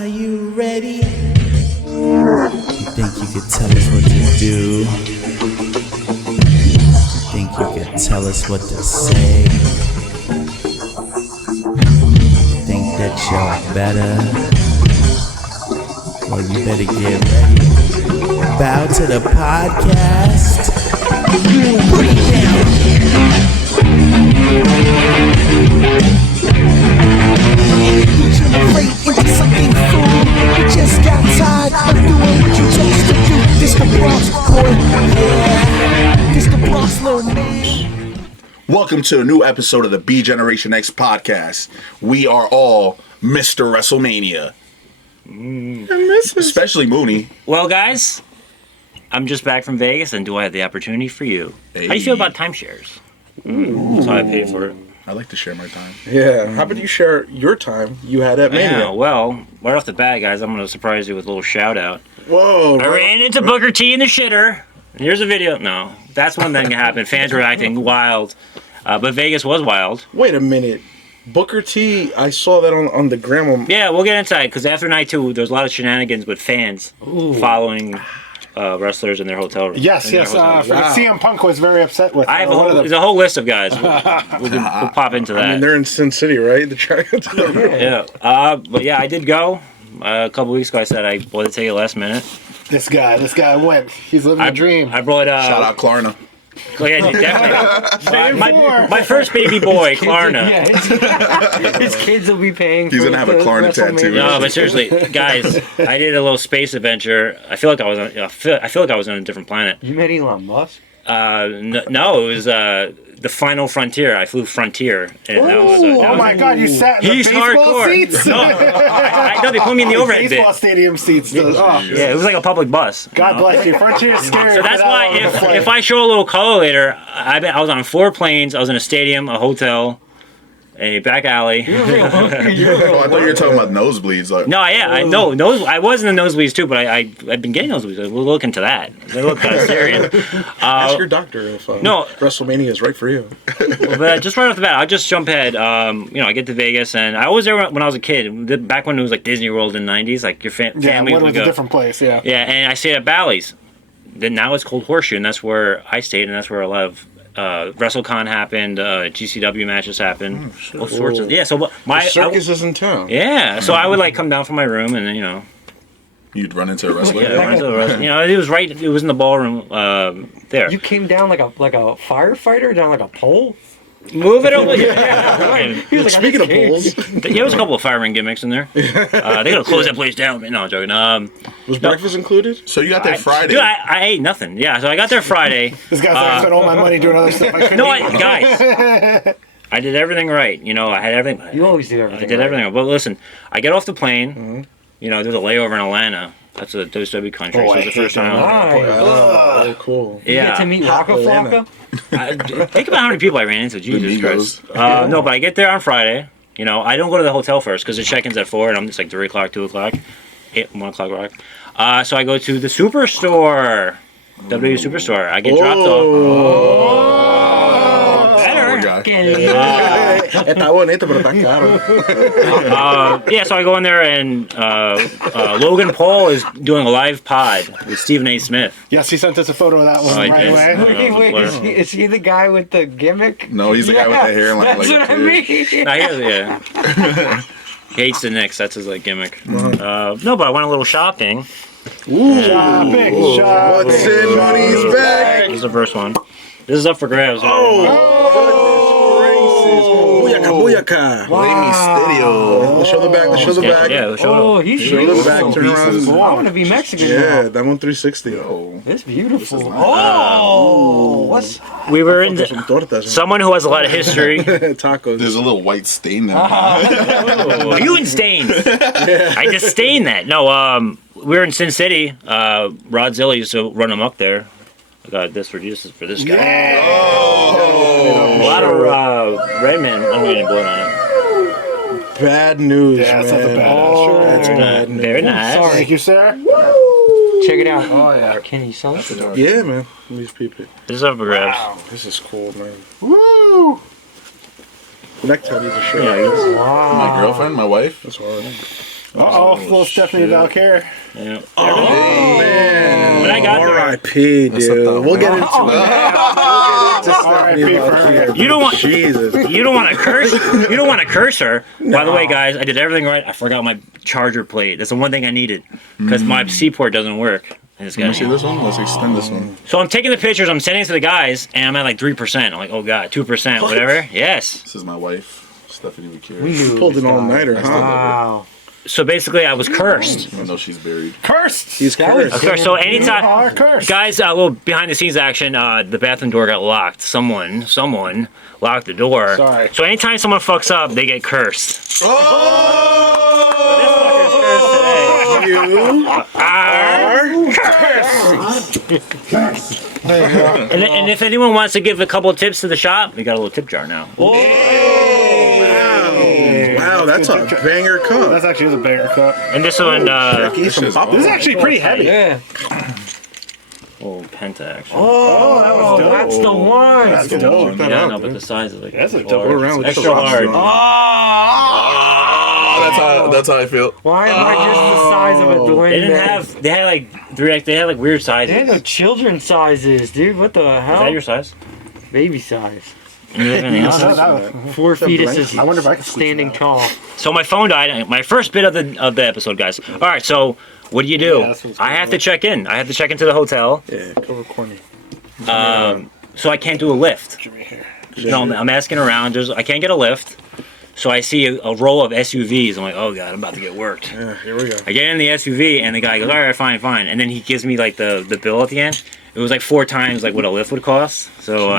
Are you ready? You think you could tell us what to do? Think you could tell us what to say? Think that you're better? Well, you better get ready. Bow to the podcast. Put it down. Straight into something cool. You just got tired of doing what you chose to do. This the Bronx, boy. Yeah. This the Bronx, little man. Welcome to a new episode of the B Generation X podcast. We are all Mr. WrestleMania. Especially Mooney. Well, guys, I'm just back from Vegas, and do I have the opportunity for you? Hey. How do you feel about timeshares? That's how I pay for it. I like to share my time. Yeah, how about you share your time you had at Mania? Yeah, well, right off the bat, guys, I'm going to surprise you with a little shout-out. Whoa. I ran into Booker T in the shitter. And here's a video. No, that's one thing that happened. Fans were acting wild. But Vegas was wild. Wait a minute. Booker T, I saw that on the gram. Yeah, we'll get into it, because after night two, there's a lot of shenanigans with fans following wrestlers in their hotel room. Yes. CM Punk was very upset with. I have there's a whole list of guys. We'll pop into that. I mean, they're in Sin City, right? They're trying to get to the room. Yeah. But yeah, I did go. A couple weeks ago, I said I bought the ticket last minute. This guy went. He's living a dream. I brought Shout out Klarna. Yeah, definitely. my first baby boy, Klarna. Yeah, his kids will be paying. He's gonna have a Klarna tattoo. No, but seriously, guys, I did a little space adventure. I feel like I was on. I feel like I was on a different planet. You met Elon Musk? No, it was the Final Frontier. I flew Frontier. And oh my God! You sat in the baseball hardcore. seats. No, I know they put me in the overhead bit. Baseball stadium seats. Yeah, it was like a public bus. God bless you. Frontier is scary. So that's why if I show a little color later, I was on 4 planes. I was in a stadium, a hotel, a back alley. I thought you were talking about nosebleeds. Like, No, yeah, I know. I was in the nosebleeds too, but I've been getting nosebleeds. We'll look into that. They look kind of serious. Ask your doctor if WrestleMania is right for you. But just right off the bat, I'll just jump ahead. I get to Vegas, and I was there when I was a kid. Back when it was like Disney World in the 90s, like your family would was go. a different place. Yeah. Yeah, and I stayed at Bally's. Then now it's called Horseshoe, and that's where I stayed, and that's where a lot of WrestleCon happened, GCW matches happened, all sorts of So my the circus is in town. Yeah, so I would like come down from my room and then you'd run into a wrestler. Yeah, run into the wrestler. It was right. It was in the ballroom there. You came down like a firefighter down like a pole. Move it over. Speaking of poles, there was a couple of firing gimmicks in there. They gotta close that place down. No, I'm joking. Was breakfast included? So you got there Friday. Dude, I ate nothing. Yeah, so I got there Friday. This guy's like, I spent all my money doing other stuff. Guys, I did everything right. I had everything. You always do everything. I did everything right. But listen, I get off the plane. Mm-hmm. There's a layover in Atlanta. That's a WWE country. So it's the first time. Very cool. You get to meet Waka Flocka? Think about how many people I ran into. Jesus Christ. No, but I get there on Friday. I don't go to the hotel first because the check-in's at 4 and I'm just like 3 o'clock, 2 o'clock, 1 o'clock rock. So I go to the Superstore, WWE Superstore. I get dropped off. Está bonito, pero está caro. So I go in there and Logan Paul is doing a live pod with Stephen A. Smith. Yes, he sent us a photo of that one right away. Wait, is he the guy with the gimmick? No, he's the guy with the hair like that's what I mean. He hates the Knicks. That's his gimmick. No, but I went a little shopping. Shopping. What's in Mooney's bag? This is the first one. This is up for grabs. Booyaka. Wow. Show the back. Yeah, show it. He's show the back. Turn around. I want to be Mexican now. Yeah, that one 360. It's beautiful. We were in someone who has a lot of history. Tacos. There's a little white stain there. You and stains. I just stained that. No, we were in Sin City. Rod Zilla used to run amok there. I got this for this guy. Yeah. A lot of red men. I'm getting blood on it. Bad news, Yeah, that's man. not the bad. That's bad news. Very nice. Sorry. Thank you, sir. Check it out. Oh yeah. Can you sell it? Yeah, man. Let me peep it. This is up for grabs. Wow, this is cool, man. Woo! Necktie needs a shirt. Yeah, My girlfriend, my wife. That's hard. Little Stephanie Valkyria. Yeah. Oh, man. When I got there, R.I.P., dude. We'll get into it. R.I.P. for her. you don't want Jesus. you don't want to curse. You don't want to curse her. By the way, guys, I did everything right. I forgot my charger plate. That's the one thing I needed because my C port doesn't work. And it's Let me got- see this one. Let's extend this one. So I'm taking the pictures. I'm sending it to the guys, and I'm at like 3%. I'm like, oh god, 2%, whatever. Yes. This is my wife, Stephanie Vaquer. We knew Pulled this an guy. all-nighter, huh? Wow. So basically, I was cursed. Even though she's buried. Cursed. He's That was cursed. Okay, so anytime, Are cursed. guys, a little behind the scenes action. The bathroom door got locked. Someone locked the door. Sorry. So anytime someone fucks up, they get cursed. Oh! You And if anyone wants to give a couple of tips to the shop, we got a little tip jar now. Wow, that's a banger cup. That's actually a banger cup. And this one, Eat some pop. This is actually pretty heavy. Yeah. oh, Penta actually. Oh, that's the one. That's dope. Yeah, no, but the size is like That's a large. double around with Extra the large. That's how I feel. Why am I just the size of a Dwayne? They didn't have. They had like three. They had like weird sizes. They had no children's sizes, dude. What the hell? Is that your size? Baby size. You have anything else? That 4 fetuses I wonder if I can squeeze standing it out. tall. So my phone died. My first bit of the episode, guys. All right. So what do you do? Yeah, that's what's I going have on. to check in. I have to check into the hotel. Yeah, cover corny. So I can't do a lift. Jimmy here. No, I'm asking around. I can't get a lift. So I see a row of SUVs. I'm like, oh god, I'm about to get worked. Yeah, here we go. I get in the SUV and the guy goes, all right, fine. And then he gives me like the bill at the end. It was like 4 times like what a lift would cost. So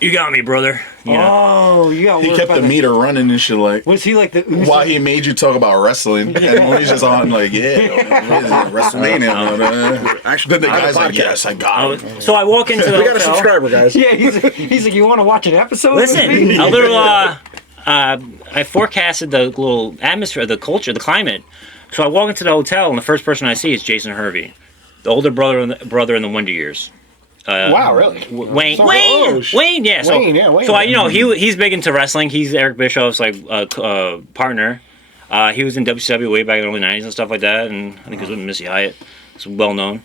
you got me, brother. You know. Oh, you got He work kept by the meter running and shit like. Was he like the Usos? Why he made you talk about wrestling? And when he's just on like, WrestleMania. Actually, Then the guy's like, podcast. yes, I got it. So I walk into the We got a hotel. subscriber, guys. Yeah, he's like, you want to watch an episode? Listen, with me? a little. I forecasted the little atmosphere, the culture, the climate. So I walk into the hotel, and the first person I see is Jason Hervey, the older brother in the Wonder Years. Wow, really? Wayne, So- Wayne, yeah. So, Wayne, yeah, Wayne. So he's big into wrestling. He's Eric Bischoff's like partner. He was in WCW way back in the early '90s and stuff like that, and I think he was with Missy Hyatt. It's well known.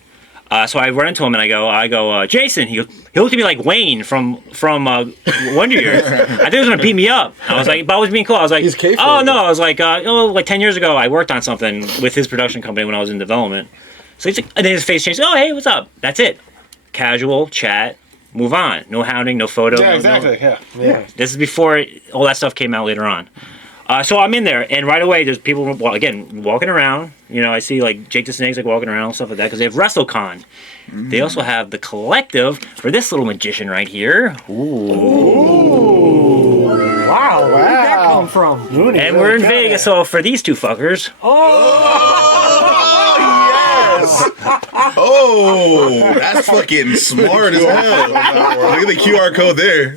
So I run into him and I go, Jason. He looked at me like Wayne from Wonder Years. I think he was gonna beat me up. I was like, but I was being cool. I was like, He's kayfabe. oh no. I was like, like 10 years ago, I worked on something with his production company when I was in development. So he's like, and then his face changed. Oh hey, what's up? That's it. Casual chat. Move on. No hounding. No photo. Yeah, no- exactly. Yeah. Yeah. This is before all that stuff came out later on. So I'm in there, and right away there's people again walking around. You know, I see like Jake the Snake's like walking around and stuff like that because they have WrestleCon. They also have the collective for this little magician right here, Wow, where did that come from? Mooney, and really we're in got Vegas. it. So for these two fuckers, Oh, that's fucking smart as hell. Look at the QR code there.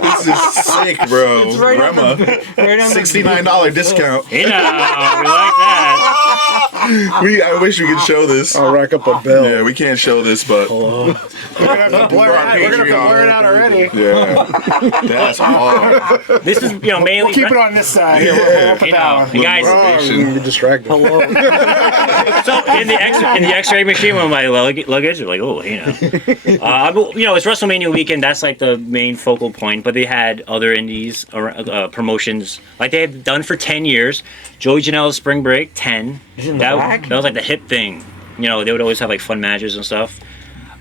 This is sick, bro. It's right on Grandma, the- right on the- $69 discount. you know, we like that. I wish we could show this. I'll rack up a bell. Yeah, we can't show this, but We're gonna have to blur it out already. yeah, that's hard. This is mainly. We'll keep it on this side. Here, we'll put You that know, one. and guys. You're distracted. So in the X-ray machine with my luggage, like, oh, but, it's WrestleMania weekend. That's like the main focal point. But they had other indies promotions, like they had done for 10 years. Joey Janela's Spring Break 10. That was like the hip thing. They would always have like fun matches and stuff.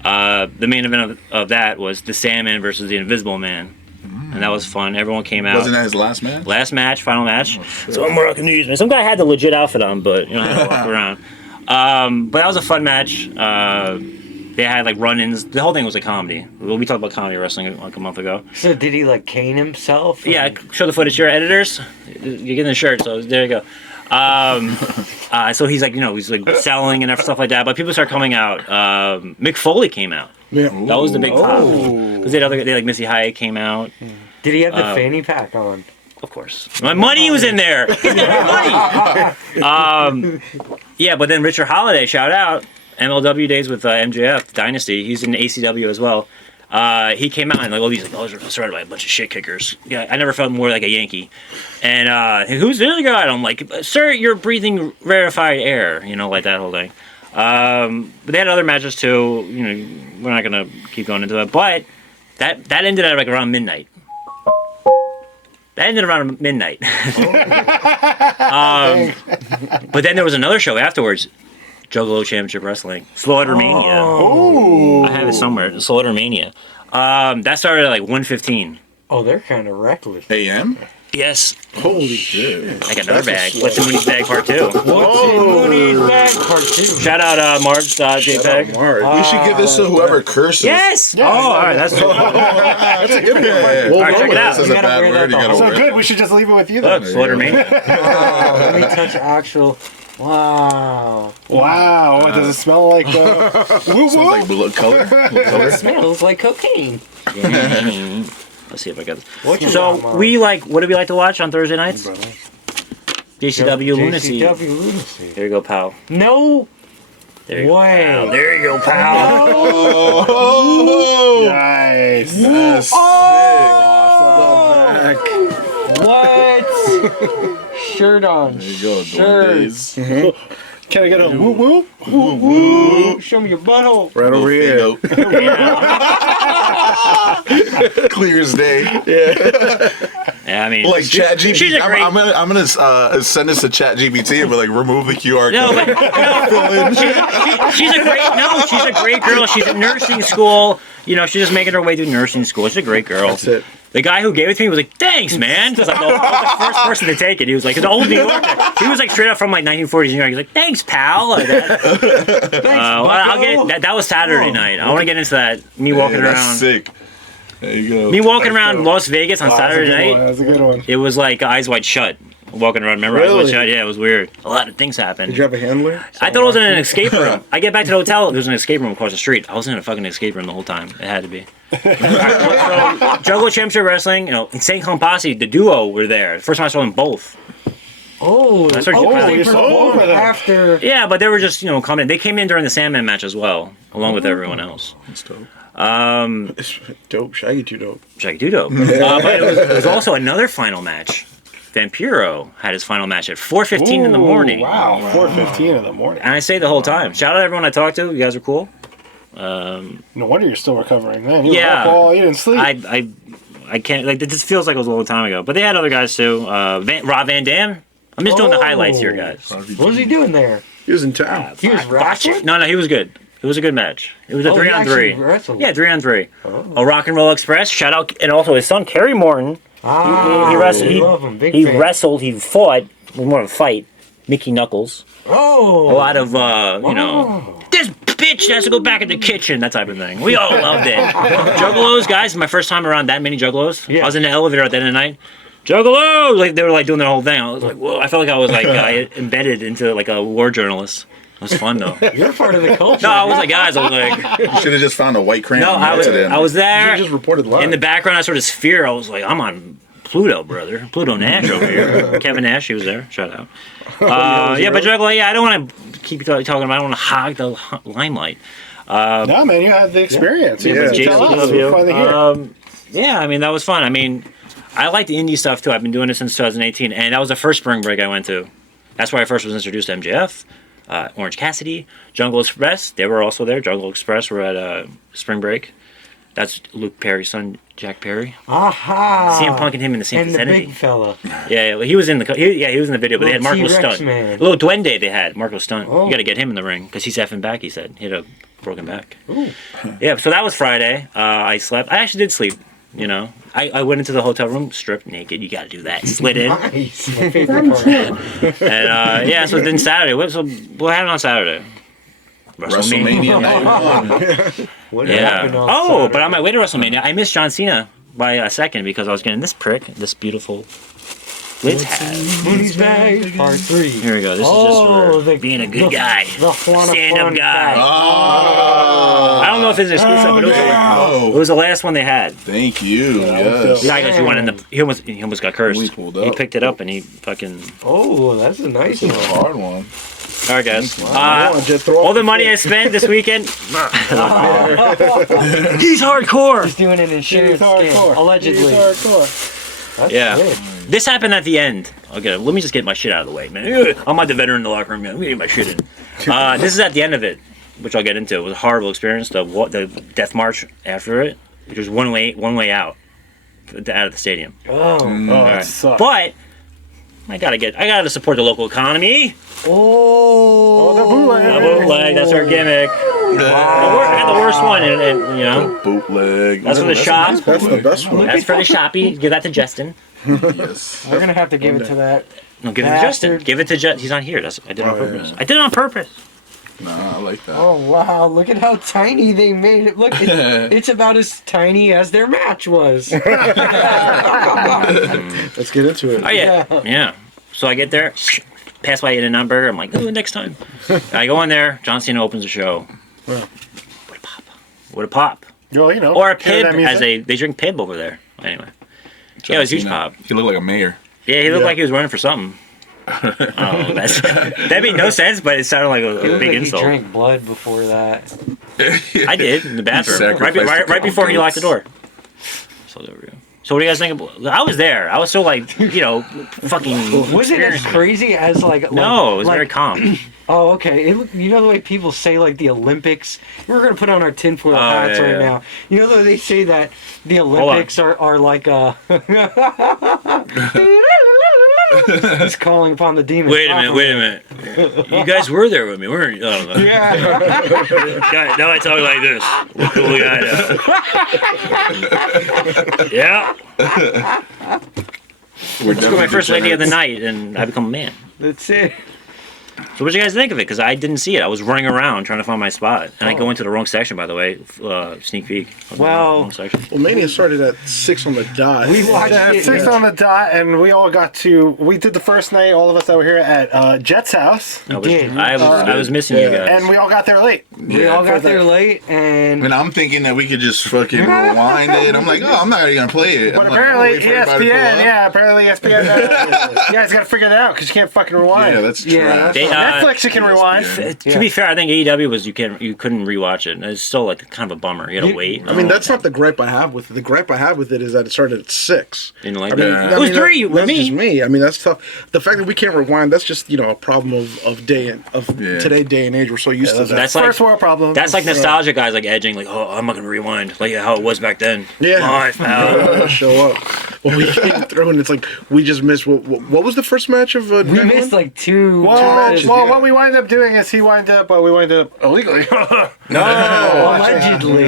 The main event of that was the Sandman versus the Invisible Man, and that was fun. Everyone came out. Wasn't that his last match? Last match, final match. So I'm rocking these, man. Some guy had the legit outfit on, but I had to walk around. But that was a fun match. They had like run-ins. The whole thing was a comedy. We talked about comedy wrestling like a month ago. So did he like cane himself? Yeah, show the footage here, editors. You're getting the shirt, so there you go. So he's like, he's like selling and stuff like that. But people start coming out. Mick Foley came out. Yeah. That was the big pop. Because they like Missy Hyatt came out. Did he have the fanny pack on? Of course. My money was in there. He's got money. Yeah, but then Richard Holiday, shout out, MLW days with MJF, Dynasty. He's in ACW as well. He came out and like all these like, I was surrounded by a bunch of shit kickers. Yeah, I never felt more like a Yankee. And who's this guy? And I'm like, sir, you're breathing rarefied air. You know, like that whole thing. But they had other matches too. You know, we're not gonna keep going into it. But that ended at like around midnight. That ended around midnight. But then there was another show afterwards. Juggalo Championship Wrestling. Slaughtermania. Oh. I have it somewhere. Slaughtermania. That started at like 1:15. Oh, they're kind of reckless. AM? Yes. Holy shit. I got another bag. What's in Mooney's bag part 2? What's in Mooney's bag part 2? Shout out Marge JPEG. Mark. We should give this to whoever curses. Yes! Oh, alright, that's good. That's a good one. Well, Alright, check it out. This is You a gotta bad wear word. that You gotta the So wear good, it. we should just leave it with you then. Look, Slaughtermania. Let me touch actual. Wow. Wow, what, does it smell like woo Sounds woo? like blue color. Blue color. It smells like cocaine. Let's see if I got this. What you got, So, Mom? what do we like to watch on Thursday nights? JCW Lunacy. JCW Lunacy. There you go, pal. No There you go. way. Pal. There you go, pal. Oh! Nice. Yes. What? Shirt on. There you go, Shirts. Can I get a woo woo? Ooh, show me your butthole. Right over here. Clear as day. Yeah, I mean, Like Chat she's GPT. a great. I'm gonna send this to Chat GPT and be like, remove the QR No, code. but she's a great. No, she's a great girl. She's at nursing school. You know, she's just making her way through nursing school. She's a great girl. That's it. The guy who gave it to me was like, "Thanks, man." Because I was the first person to take it. He was like, "It's an old New Yorker." He was like straight up from like 1940s New York. He's like, "Thanks, pal." Like that. I'll get that was Saturday night. I want to get into that. Me walking That's around. sick. There you go. Me walking around Las Vegas on Saturday night. That's a good one. It was like eyes wide shut. Walking around, remember eyes wide Really? shut? Yeah, it was weird. A lot of things happened. Did you have a handler? I thought it was in an escape room. I get back to the hotel. There's an escape room across the street. I was in a fucking escape room the whole time. It had to be. So, Juggalo Championship Wrestling, you know, Insane Clown Posse, the duo were there. The first time I saw them both. Oh, That's right. oh, Oh, they you're so performed over there. after. Yeah, but they were just, you know, coming. They came in during the Sandman match as well, along with everyone else. That's dope. It's dope. Shaggy too dope. Check Dudo. But it was also another final match. Vampiro had his final match at 4:15 in the morning. Wow, 4:15 in the morning. And I say the whole time. Shout out to everyone I talked to. You guys are cool. No wonder you're still recovering, man. You Yeah. were up all, you didn't sleep. I can't, like, this feels like it was a long time ago. But they had other guys too. Rob Van Dam. I'm just doing the highlights here, guys. What was he doing there? He was in town. He was wrestling. No, he was good. It was a good match. It was a Oh, 3-on-3. he actually wrestled. Yeah, 3-on-3. A Rock and Roll Express. Shout out, and also his son Kerry Morton. Ah, He wrestled. I love him. Big He fan. wrestled. He fought. It was more of a fight. Mickey Knuckles. Oh, A lot of you know. This bitch has to go back in the kitchen. That type of thing. We all loved it. Juggalos, guys. My first time around that many Juggalos. Yeah. I was in the elevator at the end of the night. Juggalos! Like they were like doing their whole thing. I was like, whoa! I felt like I was like embedded into like a war journalist. It was fun though. You're part of the culture. No, I was like, guys, I was like, You should have just found a white crayon. no, and melted it in. I was there. You just reported live. In the background, I saw this sphere. I was like, I'm on Pluto, brother. Pluto Nash over here. Kevin Nash, he was there. Shout out. Yeah, but Juggalo, yeah, I don't want to keep talking about. I don't want to hog the limelight. no, man, you had the experience. You Yeah. have to Jason, tell us. love We're you. finally here. Yeah, I mean that was fun. I mean, I like the indie stuff too. I've been doing it since 2018, and that was the first spring break I went to. That's where I first was introduced to MJF, Orange Cassidy, Jungle Express. They were also there. Jungle Express were at spring break. That's Luke Perry's son, Jack Perry. Aha. CM Punk and him in the same And the vicinity. big fella. Yeah, he was in the he was in the video, but they had Little Marco T-Rex Stunt. man. Little Duende they had Marco Stunt. Oh. You got to get him in the ring because he's effing back. He said he had a broken back. Yeah, so that was Friday. I slept. I actually did sleep. You know, I went into the hotel room stripped naked. You got to do that. Slid in, Nice. My favorite part. and yeah. So then Saturday. What happened on Saturday? WrestleMania Night 1. What Yeah. happened on Oh, Saturday? but on my way to WrestleMania, I missed John Cena by a second because I was getting this beautiful Liz hat. Mooney's bag, part 3. Here we go. This is Oh, just for being a good guy. The Juana Stand-up Fun guy. guy. Oh, I don't know if it's exclusive, but it was the last one they had. thank you. Yes. The guy goes, you want in the? He almost got cursed. We pulled He up. picked it up and he fucking. Oh, that's a nice This is one. a hard one. All right, guys. Just throw All up the money I spent this weekend. He's hardcore. He's doing an insurance scam, allegedly. That's Yeah. great. This happened at the end. Okay, let me just get my shit out of the way, man. I'm not the veteran in the locker room, man. Let me get my shit in. This is at the end of it, which I'll get into. It was a horrible experience. The death march after it, which was one way out of the stadium. Oh. that sucks. But I gotta support the local economy. Oh. the bootleg. A bootleg, that's our gimmick. I had the worst one, and you know. Bootleg. That's for the shop. That's the best one. That's for the shoppy. Give that to Justin. Yes. We're gonna have to give it to that. No, give it to Justin. Give it to Justin. He's not here. I did it on purpose. I did it on purpose. Nah, I like that. Oh wow! Look at how tiny they made it. Look, it's about as tiny as their match was. Let's get into it. Oh yeah. So I get there, pass by In-N-Out Burger. I'm like, oh, next time. I go in there. John Cena opens the show. Yeah. What a pop. Well, you know. Or a hear pib, that music? they drink pib over there. Anyway. Yeah, it was a huge pop. He looked like a mayor. Yeah, he looked like he was running for something. Oh, that made no sense, but it sounded like a big insult. He drank blood before that. I did in the bathroom, sacrificed right before he locked the door. So there we go. So what do you guys think about? I was there. I was so like, fucking. Was it as crazy as like? No, it was like, very calm. Oh, okay. You know the way people say like the Olympics. We're gonna put on our tinfoil hats right now. You know the way they say that the Olympics are like He's calling upon the demons. Wait a minute. You guys were there with me, weren't you? Oh, no. Yeah. God, now I talk like this. We got yeah. This was my first lady of the night, and I become a man. That's it. So what did you guys think of it? Because I didn't see it. I was running around trying to find my spot. And I go into the wrong section, by the way. Sneak peek. Well, Well, Mania started at 6 on the dot. we watched it. 6 on the dot, and we all we did the first night, all of us that were here at Jet's house, I did. was missing you guys. and we all got there late. We all got there late, and And I'm thinking that we could just fucking rewind it. I'm like, I'm not even gonna play it. But I'm like, apparently wait for everybody to pull up. apparently ESPN, you guys got to figure that out because you can't fucking rewind. Yeah, that's Yeah, trash. Netflix, you can rewind. To be fair, I think AEW was you couldn't rewatch it. It's still like kind of a bummer. You had to wait. I mean, that's not the gripe I have with it. The gripe I have with it is that it started at 6. Didn't like I mean, that. It was 3 with that's me. just me. I mean, that's tough. The fact that we can't rewind, that's just, a problem of today and age. We're so used to that. That's like First world problem. That's like nostalgia guys like edging, like, oh, I'm not gonna rewind, like how it was back then. Yeah. Nice, pal. Show up. Well, we came through and it's like, we just missed, what was the first match of we Night missed One? like two. matches, Well, what we wind up doing is we wind up illegally. Allegedly.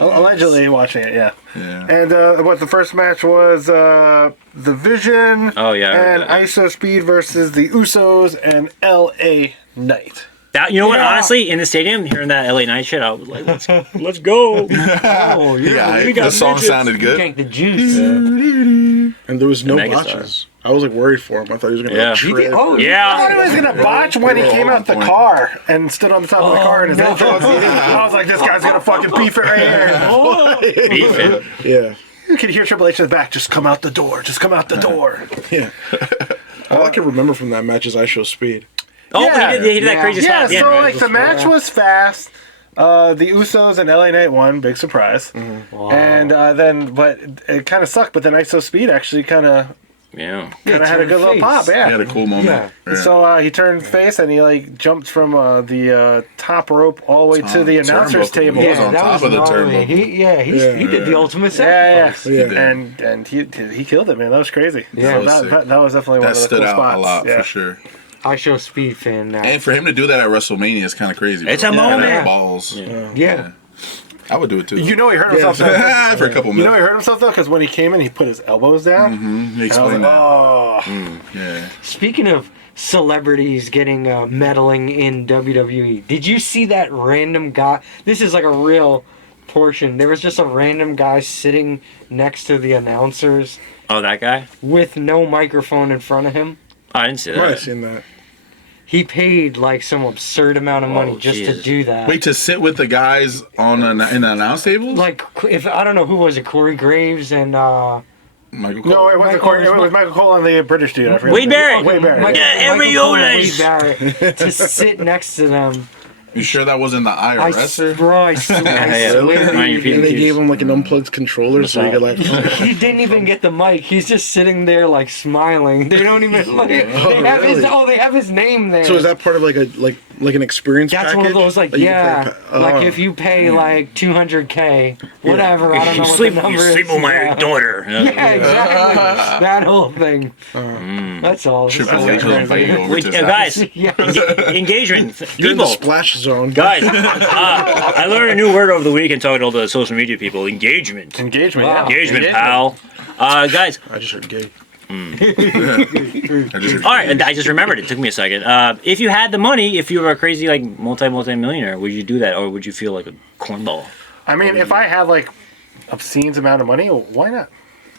Allegedly watching it, yeah. Yeah. And the first match was the Vision Oh yeah. and ISHOWSPEED versus the Usos and LA Knight. That, you know what? Yeah. Honestly, in the stadium, hearing that LA Night shit, I was like, let's go. Oh, Yeah, we got the song midgets. sounded good. Drank the juice. And there was no Megastar. botches. I was like worried for him. I thought he was going to Yeah. trip. Oh, I thought he Yeah. was gonna botch when he came out the car and stood on the top of the car in his no. entrance. I was like, this guy's gonna fucking beef it right here. Beef it. Yeah. You can hear Triple H in the back. Just come out the door. Just come out the door. Yeah. All I can remember from that match is ISHOWSPEED. Oh, Yeah. he did that crazy spot Yeah. at the end, So right? like the match was fast. The Usos and LA Knight won. Big surprise. Wow. And but it kind of sucked. But then ISHOWSPEED actually kind of Yeah. had a good little face. pop. He Yeah. had a cool moment. Yeah. Yeah. So he turned face and he like jumped from the top rope all the way to the announcers Turnbuckle. table. He was on top of the gnarly. turnbuckle. He did the ultimate Yeah, sacrifice. yeah, Yeah. and he killed it, man. That was crazy. Yeah. So that was definitely one That of the stood cool out spots. a lot yeah. for sure. ISHOWSPEED fan now. And for him to do that at WrestleMania is kind of crazy. It's bro. a moment. Yeah, balls. Yeah. I would do it too. You know he hurt himself. though. for a couple You know minutes. he hurt himself though because when he came in, he put his elbows down. He And I was explained like, that. oh, Yeah. Speaking of celebrities getting meddling in WWE, did you see that random guy? This is like a real portion. There was just a random guy sitting next to the announcers Oh, that guy? with no microphone in front of him. Oh, I didn't see I might have that. seen that. He paid like some absurd amount of money just to Jesus. do that. Wait, to sit with the guys in the announce table? Like if I don't know who was it, Corey Graves and Michael Cole. No, it wasn't Corey. It was Michael Cole and the British dude. I forget Wade his name. Barrett. Wade Barrett. Michael- Yeah, Michael Cole and Areolas. Wade Barrett to sit next to them. You sure that wasn't the IRS? I swear Mind your P's And they and gave Q's. him like an unplugged controller so he could like. he didn't even get the mic. He's just sitting there like smiling. They don't even like. They have his. really? Oh, they have his name there. So is that part of like an experience That's package? one of those like That you can yeah, play like if you pay like 200K, whatever. I don't know what the number is. sleep with my Yeah. daughter. Yeah, exactly. That whole thing. That's all. Triple H will invite you over to his house. Guys, Yeah. engagement. You're in the People. splash zone. Guys, I learned a new word over the weekend talking to all the social media people. Engagement. Engagement. Wow. Yeah. Engagement, pal. Guys, I just heard gay. I just all right, and I just remembered. It took me a second. If you had the money, if you were a crazy like multi-millionaire, would you do that, or would you feel like a cornball? I mean, if I had like obscene amount of money, why not?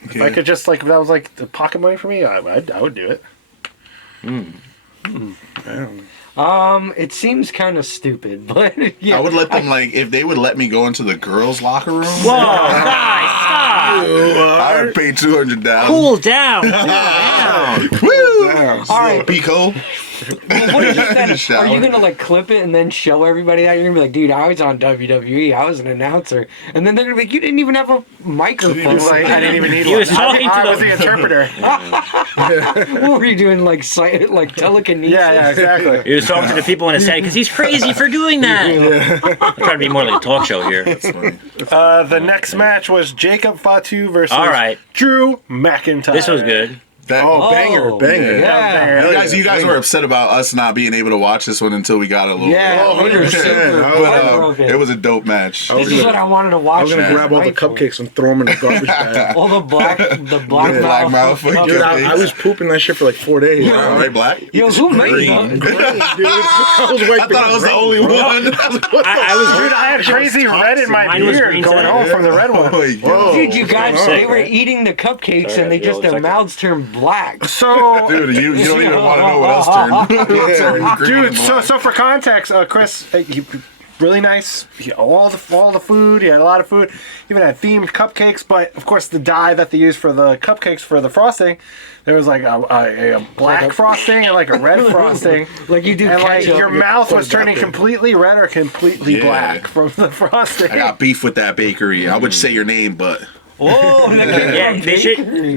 If I could just like, if that was like the pocket money for me, I would do it. It seems kind of stupid, but yeah. I would let them like if they would let me go into the girls' locker room. Whoa, guys, stop! I would pay $200. Cool down. Woo! All right. Pico. Well, what is that? Shower. Are you gonna like clip it and then show everybody that? You're gonna be like, dude, I was on WWE. I was an announcer, and then they're gonna be like, you didn't even have a microphone. Like, I didn't even need He one. was talking to I was the- the interpreter. What were you doing? Like telekinesis? Yeah, exactly. He was talking to the people in his head because he's crazy for doing that. I'm trying to be more like a talk show here. The next match was Jacob Fatu versus All right. Drew McIntyre. This was good. That, Banger. Yeah. You guys were upset about us not being able to watch this one until we got a little Yeah, bit. we were super But, heartbroken. it was a dope match. This is what I wanted to watch. I was gonna with grab all the Michael. cupcakes and throw them in the garbage bag. All the black Black mouth. Dude, I was pooping that shit for like 4 days. All right, black. Yo, who made that? Dude, I was I thought I was the only one. I was Dude, I had crazy red in my Mine was beard green going today. home from the red one. Oh my God. Dude, you guys, I'm they sick, were right? eating the cupcakes and they just, their mouths turned black. So, Dude, you don't even want to know what else turned. green dude, and so black. for context, Chris, he, really nice. All the food. He had a lot of food. Even had themed cupcakes, but of course the dye that they used for the cupcakes for the frosting, there was like a black frosting and like a red frosting. Like you do And like ketchup. your mouth was What is that turning thing? completely red or completely Yeah. black from the frosting. I got beef with that bakery. I would say your name, but Oh, Yeah, they should bakery.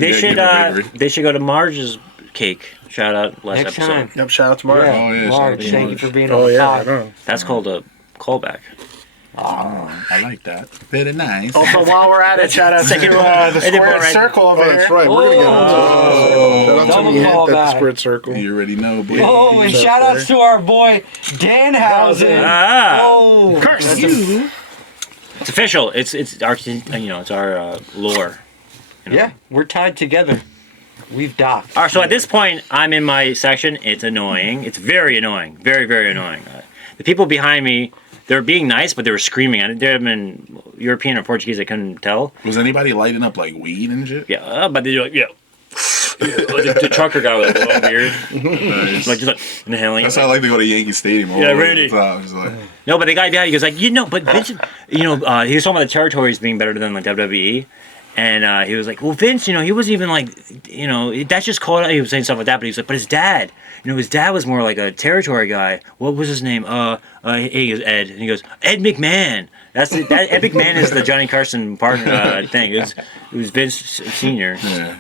they should go to Marge's cake. Shout out last next episode. time. Yep, shout out to Mark. Yeah, Oh, yeah, Marge, shout out to thank you Marge. for being Oh on the yeah, I pod. know. That's called a callback. I like that. Very nice. Also, while we're at it, shout out to the squared circle over here. That's right. We're gonna get Shout out to Double me at call the back. squared circle. You already know, boy. Oh, and shout outs to our boy Danhausen. Ah, Oh, Curse. it's official. It's our it's our lore. yeah, we're tied together. We've docked. All right, so at this point, I'm in my section. It's annoying. It's very annoying. Very, very annoying. The people behind me, they were being nice, but they were screaming. They had been European or Portuguese. I couldn't tell. Was anybody lighting up like weed and shit? Yeah, but they're like, yeah. the trucker guy with a long beard, Nice. like just like inhaling. That's how I like to go to Yankee Stadium. Yeah, Randy. Like, No, but the guy behind, he goes like, but Vince, he was talking about the territories being better than like WWE. And he was like, well, Vince, he wasn't even like, that's just called out. He was saying stuff like that, but he was like, but his dad, his dad was more like a territory guy. What was his name? He goes, Ed. And he goes, Ed McMahon. Ed McMahon is the Johnny Carson partner thing. It was Vince Sr. yeah.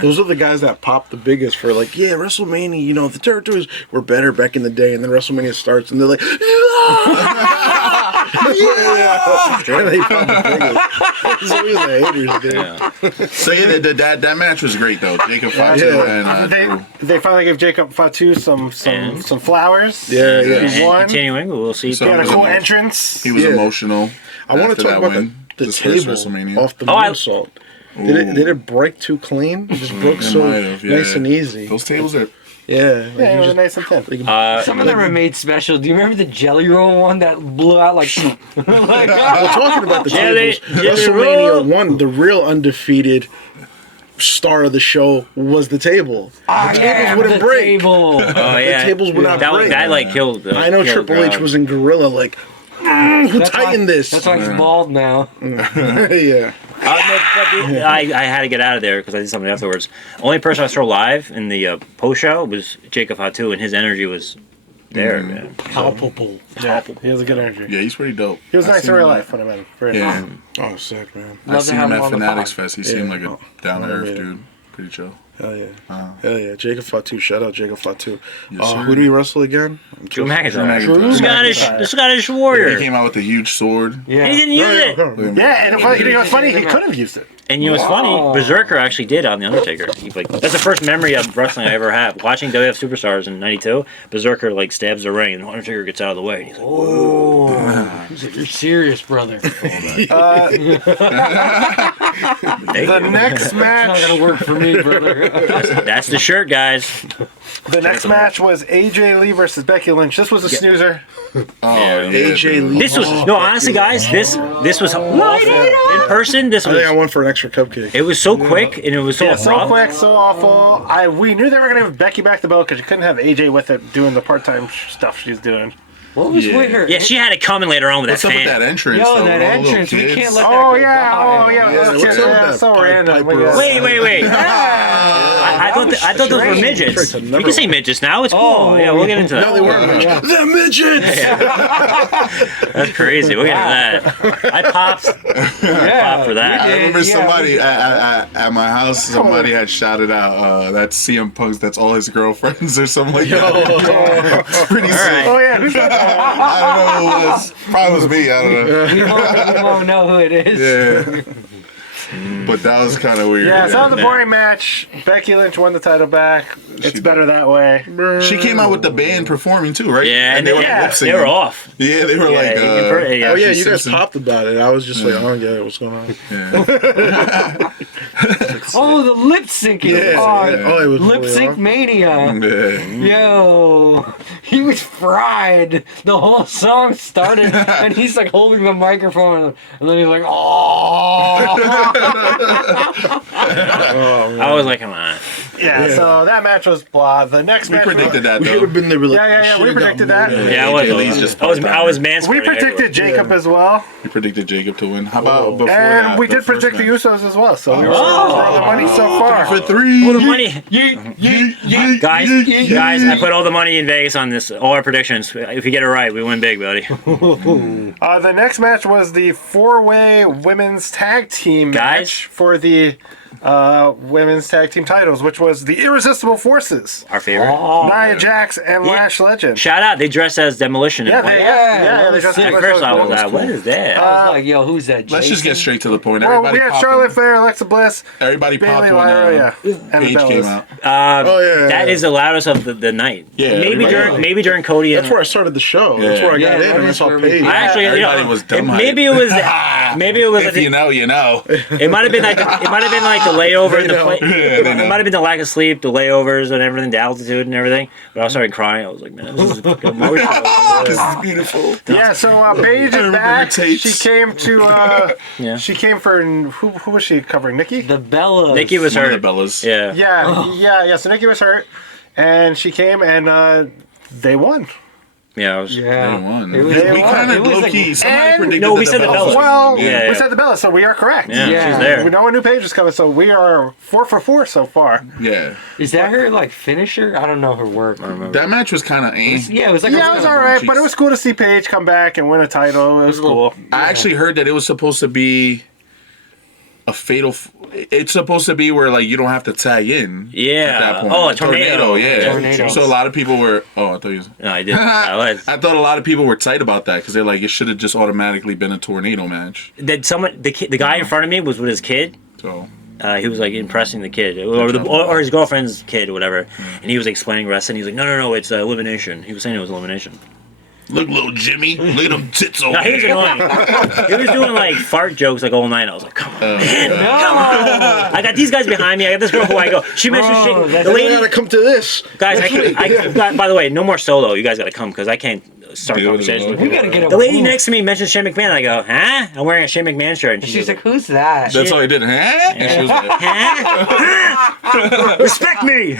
Those are the guys that pop the biggest for like, yeah, WrestleMania, the territories were better back in the day, and then WrestleMania starts, and they're like, yeah! And they pop the biggest. Those are the haters, dude. Yeah. So yeah, that match was great though. Jacob Fatu and Drew. They finally gave Jacob Fatu some flowers. Yeah, Yeah. He won. Continuing, we'll see. So- He had a cool entrance. He was Yeah. emotional. I want after to talk that about win. the His first table WrestleMania. off the Oh, moonsault. Did it break too clean? It just broke It so might have, yeah. nice and easy. Those tables are. Yeah, like Yeah, it you was just- nice and thin. Uh, Some of them are made special. Do you remember the Jelly Roll one that blew out like? like We're talking about the Jelly- tables. Jelly WrestleMania roll. 1, the real undefeated star of the show was the table. Ah, yeah, wouldn't the break. Table. Oh yeah, tables would not that break. That like killed. I know killed Triple H crowd. was in Gorilla, like, who That's why- tightened this? That's why he's bald now. Yeah. I had to get out of there because I did something afterwards. Only person I saw live in the post show was Jacob Fatu, and his energy was there, man. Palpable. Yeah, he has a good energy. Yeah, he's pretty dope. He was I nice seen in real him life when I met him. Very Yeah. nice. Oh, sick, man. I Love to seen have him him at on the Fanatics pod. Fest. He seemed like a down to earth yeah. dude. Pretty chill. Hell yeah. Uh-huh. Hell yeah. Jacob Fatu. Shout out Jacob Fatu. Yes, sir. Who do we wrestle again? Drew McIntyre. Drew The Scottish He warrior. came out with a huge sword. Yeah. And he didn't use it. Yeah, and you know what's funny? He could have used it. And you know what's funny? Berserker actually did on The Undertaker. That's the first memory of wrestling I ever had. Watching WWF Superstars in '92, Berserker like stabs the ring, and Undertaker gets out of the way. And he's like, Oh, he's like, you're serious, brother. The next It's not match. gonna work for me, brother. "That's the shirt, guys." The next match was AJ Lee versus Becky Lynch. This was a snoozer. Oh, Yeah. AJ Lee. This was no, honestly, guys. This was awful in person. This I think I was. went for an extra cupcake. It was so quick and it was so Yeah, so abrupt. quick, so awful. We knew they were gonna have Becky back the belt because you couldn't have AJ with it doing the part-time stuff she's doing. What was Yeah. with her? Yeah, she had it coming later on with What's that up with fan. that entrance? Yo, though, that with all the little entrance, we kids? can't let that Oh go yeah, by. oh yeah, Yeah, let's what's get up with that. that So Pied random. Piper? Wait. I thought those were midgets. Never You can say midgets now. It's cool. Oh, Yeah, we'll get into that. No, they weren't. The midgets! That's crazy. We'll get into that. I popped for that. I remember Yeah, somebody at my house. Somebody had shouted out that CM Punk's. That's all his girlfriends or something like that. It's pretty sick. Oh yeah, who's that? I don't know who it was. Probably was me. I don't know. We won't know who it is. Yeah. But that was kind of weird. Yeah, so the boring match. Becky Lynch won the title back. It's better that way. She came out with the band performing too, right? Yeah, and they were yeah, lip they were off. Yeah, they were like. you can Oh yeah, Ashley you guys Simpson. popped about it. I was just like, oh yeah, what's going on? Yeah. Oh, the lip syncing. Yeah. Oh, Yeah. Oh, it was lip really sync off. mania. Yeah. Yo, he was fried. The whole song started, and he's like holding the microphone, and then he's like, oh. I was like, come on. Yeah, so that match was blah. The next We match. predicted that We should though. have been there. Like, Yeah, we predicted that. Yeah, I was. AJ Lee's just I was mansplaining. We predicted Jacob as well, We predicted Jacob to win. How about before and that? we the did first predict the match? Usos as well. So we were Oh. for the money so far. For three. All the money. Guys, I put all the money in Vegas on this. All our predictions. If you get it right, we win big, buddy. The next match was the four-way women's tag team Guys? match for the women's tag team titles, which was the Irresistible Forces, Our favorite. Nia Jax and Yeah. Lash Legend. Shout out. They dressed as Demolition. Yeah, and they, white. yeah, they just At first, I was like, what is that? I was like, yo, who's that? Let's just get Jason? straight to the point. Well, Everybody we had popped Charlotte when- Flair, Alexa Bliss, Everybody popped Bayley, when Lyra, and the Paige came Bellas. out. Oh, yeah, That yeah. is the loudest of the night. Yeah, maybe everybody- during Cody. And, That's where I started the show. Yeah. That's where I got Yeah, in, that and I is saw where we- Paige. I actually, Everybody was dumb hype. maybe it was. Maybe it was. If you know, you know. It might have been like the layover, and the know. it might have been the lack of sleep, the layovers, and everything, the altitude and everything. But I started crying. I was like, man, this is fucking emotional. This is beautiful. Yeah, so Paige is remember back. her tapes. She came to. Yeah. She came for who was she covering? Nikki. The Bellas. Nikki was One of hurt. the Bellas. Yeah. Yeah. So Nikki was hurt, and she came and they won. Yeah. I was, Yeah. They won. It was, They We won. kind it of was low like- key. Somebody and- predicted No, we that said the Bellas. Well, Yeah. we said the Bella, so we are correct. Yeah, Yeah. she's there. We know a new page is coming, so we are 4 for 4 so far. Yeah. Is that her like finisher? I don't know her work. That match was kind of Yeah, it was like Yeah, it was all right, but it Jeez. was cool to see Paige come back and win a title. It was cool. I actually heard that it was supposed to be a fatal. It's supposed to be where like you don't have to tag in. Yeah. At that point. Oh, a tornado. Yeah. Tornado. So a lot of people were. Oh, I thought you. No, I did. I was. I thought a lot of people were tight about that because they're like, it should have just automatically been a tornado match. That someone, the guy in front of me was with his kid. So He was like impressing the kid, or his girlfriend's kid, or whatever. And he was explaining wrestling. He's like, no, it's elimination. He was saying it was elimination. look, little Jimmy, look at them tits over No, he was there. annoying. He was doing like fart jokes like all night. I was like, come on, man, come on. I got these guys behind me. I got this girl who I go. She mentioned Oh, shit. that's- The We lady, gotta come to this. guys, by the way, no more solo. You guys got to come because I can't start Dude, conversations with We people. gotta get a The lady booth. next to me mentioned Shane McMahon. I go, huh? I'm wearing a Shane McMahon shirt. And She's like, who's that? That's all he did, huh? And she was like, huh? Respect me.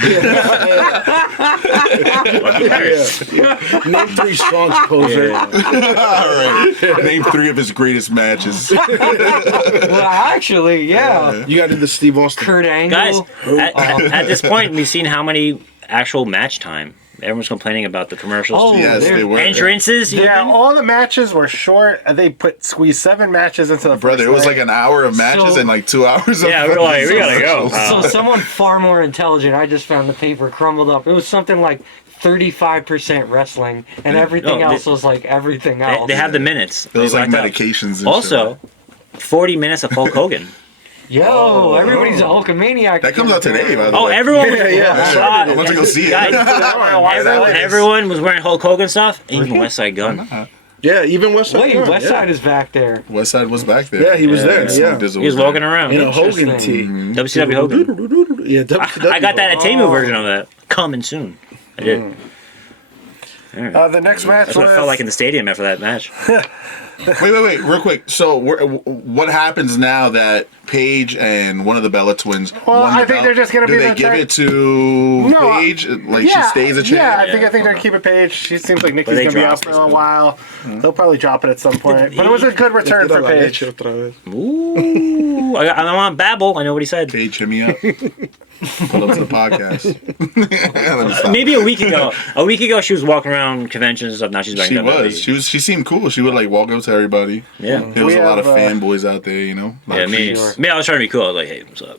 Name 3 songs, poser. All right. Name 3 of his greatest matches. Well, actually, yeah. You got to do the Steve Austin. Kurt Angle. Guys, at this point, we've seen how many actual match time. Everyone's complaining about the commercials. Oh, Yes, they were. Entrances, Yeah, even? all the matches were short. They squeezed 7 matches into the Brother, it was like an hour of matches and like 2 hours of Yeah, we're like, we gotta go. So someone far more intelligent, I just found the paper crumbled up. It was something like 35% wrestling, and everything else was like everything else. They have the minutes. It was They like locked up. medications and Also, 40 minutes of Hulk Hogan. Yo, everybody's a Hulkamaniac. That comes out today, by the Oh, way. everyone was I want to go see it. Guys, everyone was wearing Hulk Hogan stuff, even West Side Gun. Yeah, even West Side. Wait, Gun, West Side is back there. West Side was back there. Yeah, he was there. Snoop Yeah. Dizzle He was there. walking around. In a Hogan Interesting. tee. WCW Hogan. Yeah, WCW. I got that at Temu version of that. Coming soon. I did. The next match That's what it was felt like in the stadium after that match. Wait, real quick. So, what happens now that Paige and one of the Bella twins? Well, won the I think belt? they're just gonna Do be they the give tag- it to No, Paige? Like she stays a champ? Yeah, I think Yeah. they're gonna keep it Paige. She seems like Nikki's they gonna be drop out for this a belt. while. They'll probably drop it at some point. But it was a good return for Paige. Ooh. I'm on Babel. I know what he said. Paige, hit me up. Pull up to the podcast. Let me stop. Maybe a week ago. A week ago, she was walking around conventions and stuff. Now she's back She in WWE. was. She seemed cool. She would like walk up to everybody. Yeah. There was We a lot of have, fanboys out there, you know. Yeah, me. I was trying to be cool. I was like, "Hey, what's up?"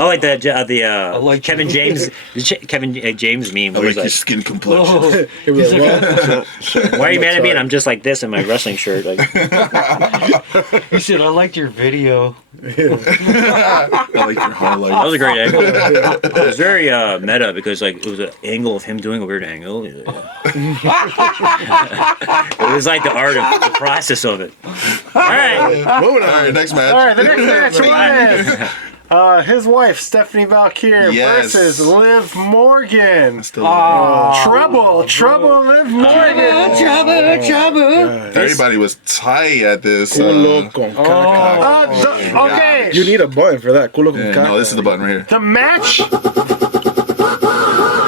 I like that. like Kevin James, Kevin James meme. I Where like he's your like, skin complexion. "Why are you mad at me?" And I'm just like this in my wrestling shirt. Like, He said, I liked your video. I like your highlights. that was a great angle. It was very meta because like it was an angle of him doing a weird angle. It was like the art of the process of it. All right. All right, next match. All right, the next match was his wife Stephanie Valkyrie Yes. versus Liv Morgan. Still Trouble, Liv Morgan. Everybody was tight at this. Culo con caca. Okay, You need a button for that. Culo con Yeah, caca. no, this is the button right here.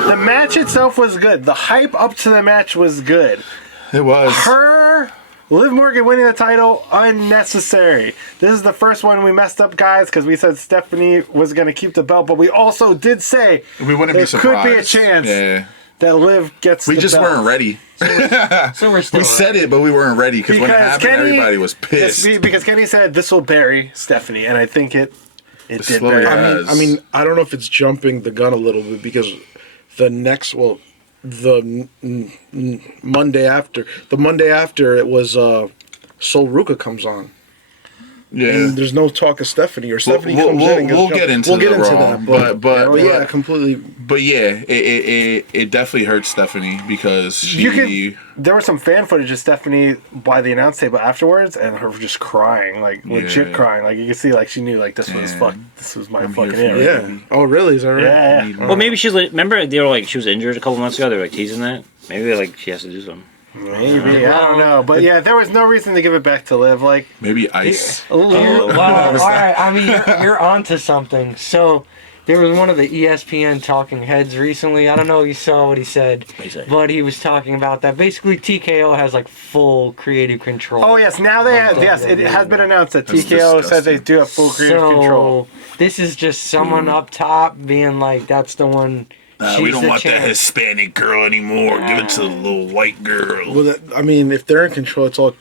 the match itself was good. The hype up to the match was good. It was. Liv Morgan winning the title, unnecessary. This is the first one we messed up, guys, because we said Stephanie was going to keep the belt, but we also did say We wouldn't there be surprised. could be a chance Yeah. that Liv gets We the just belt. weren't ready. So we're still We said it, but we weren't ready because when it Because happened, Kenny- everybody was pissed. Because Kenny said this will bury Stephanie, and I think it did slowly bury has. her. Yes. I mean, I don't know if it's jumping the gun a little bit because the Monday after it was Sol Ruka comes on. Yeah. And there's no talk of Stephanie or Stephanie We'll- comes we'll- in and gets we'll jumped. get into we'll get the into Raw, that, but yeah, completely. But yeah, it definitely hurt Stephanie because she. There was some fan footage of Stephanie by the announce table afterwards, and her just crying, like legit Yeah. crying. Like you could see, like she knew, like this was Yeah. This was my I'm fucking here for it. it. Yeah. Oh, really? Is that right? Yeah. Well, maybe she's like. Remember, they were like she was injured a couple months ago. They were like teasing that. Maybe like she has to do something. Maybe I don't know, but yeah, there was no reason to give it back to Liv. Like Maybe ice. Wow. All right. I mean, you're onto something. So there was one of the ESPN talking heads recently. I don't know if you saw what he said, but he was talking about that. Basically, TKO has like full creative control. oh yes, now they have, yes, it has been announced that That's TKO said they disgusting. do have full creative control. This is just someone up top being like, that's the one. We she's don't the want that champ. Hispanic girl anymore. Give it to the little white girl. Well, I mean, if they're in control, it's all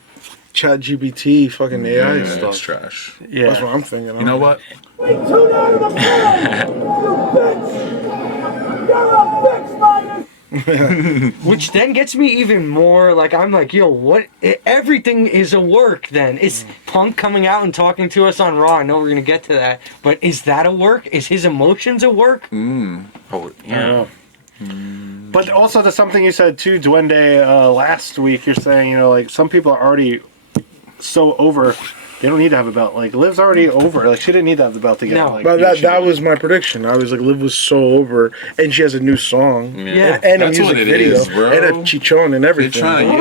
Chat GBT, fucking AI Yeah, stuff. it's trash. Yeah, That's what I'm thinking. You know what? Which then gets me even more like, I'm like, yo, what? Everything is a work then. Is Punk coming out and talking to us on Raw? I know we're going to get to that. But is that a work? Is his emotions a work? Oh, yeah. but also there's something you said too, Duende, last week. You're saying, you know, like some people are already so over. They don't need to have a belt. Like Liv's already over. Like she didn't need to have the belt to get. No. Like, But she- that was my prediction. I was like, Liv was so over, and she has a new song, Yeah. and a That's music what it video, is, bro. and a chichon and They're everything. trying to,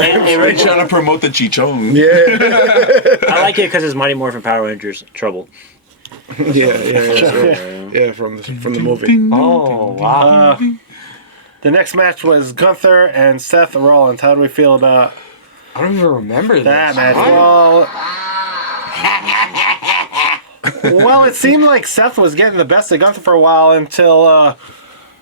they're trying to promote the chichon. Yeah, I like it because it's Mighty Morphin Power Rangers Trouble. yeah, from the movie. Oh, wow. The next match was Gunther and Seth Rollins. How do we feel about I don't even remember that this. match? Well, it seemed like Seth was getting the best of Gunther for a while until,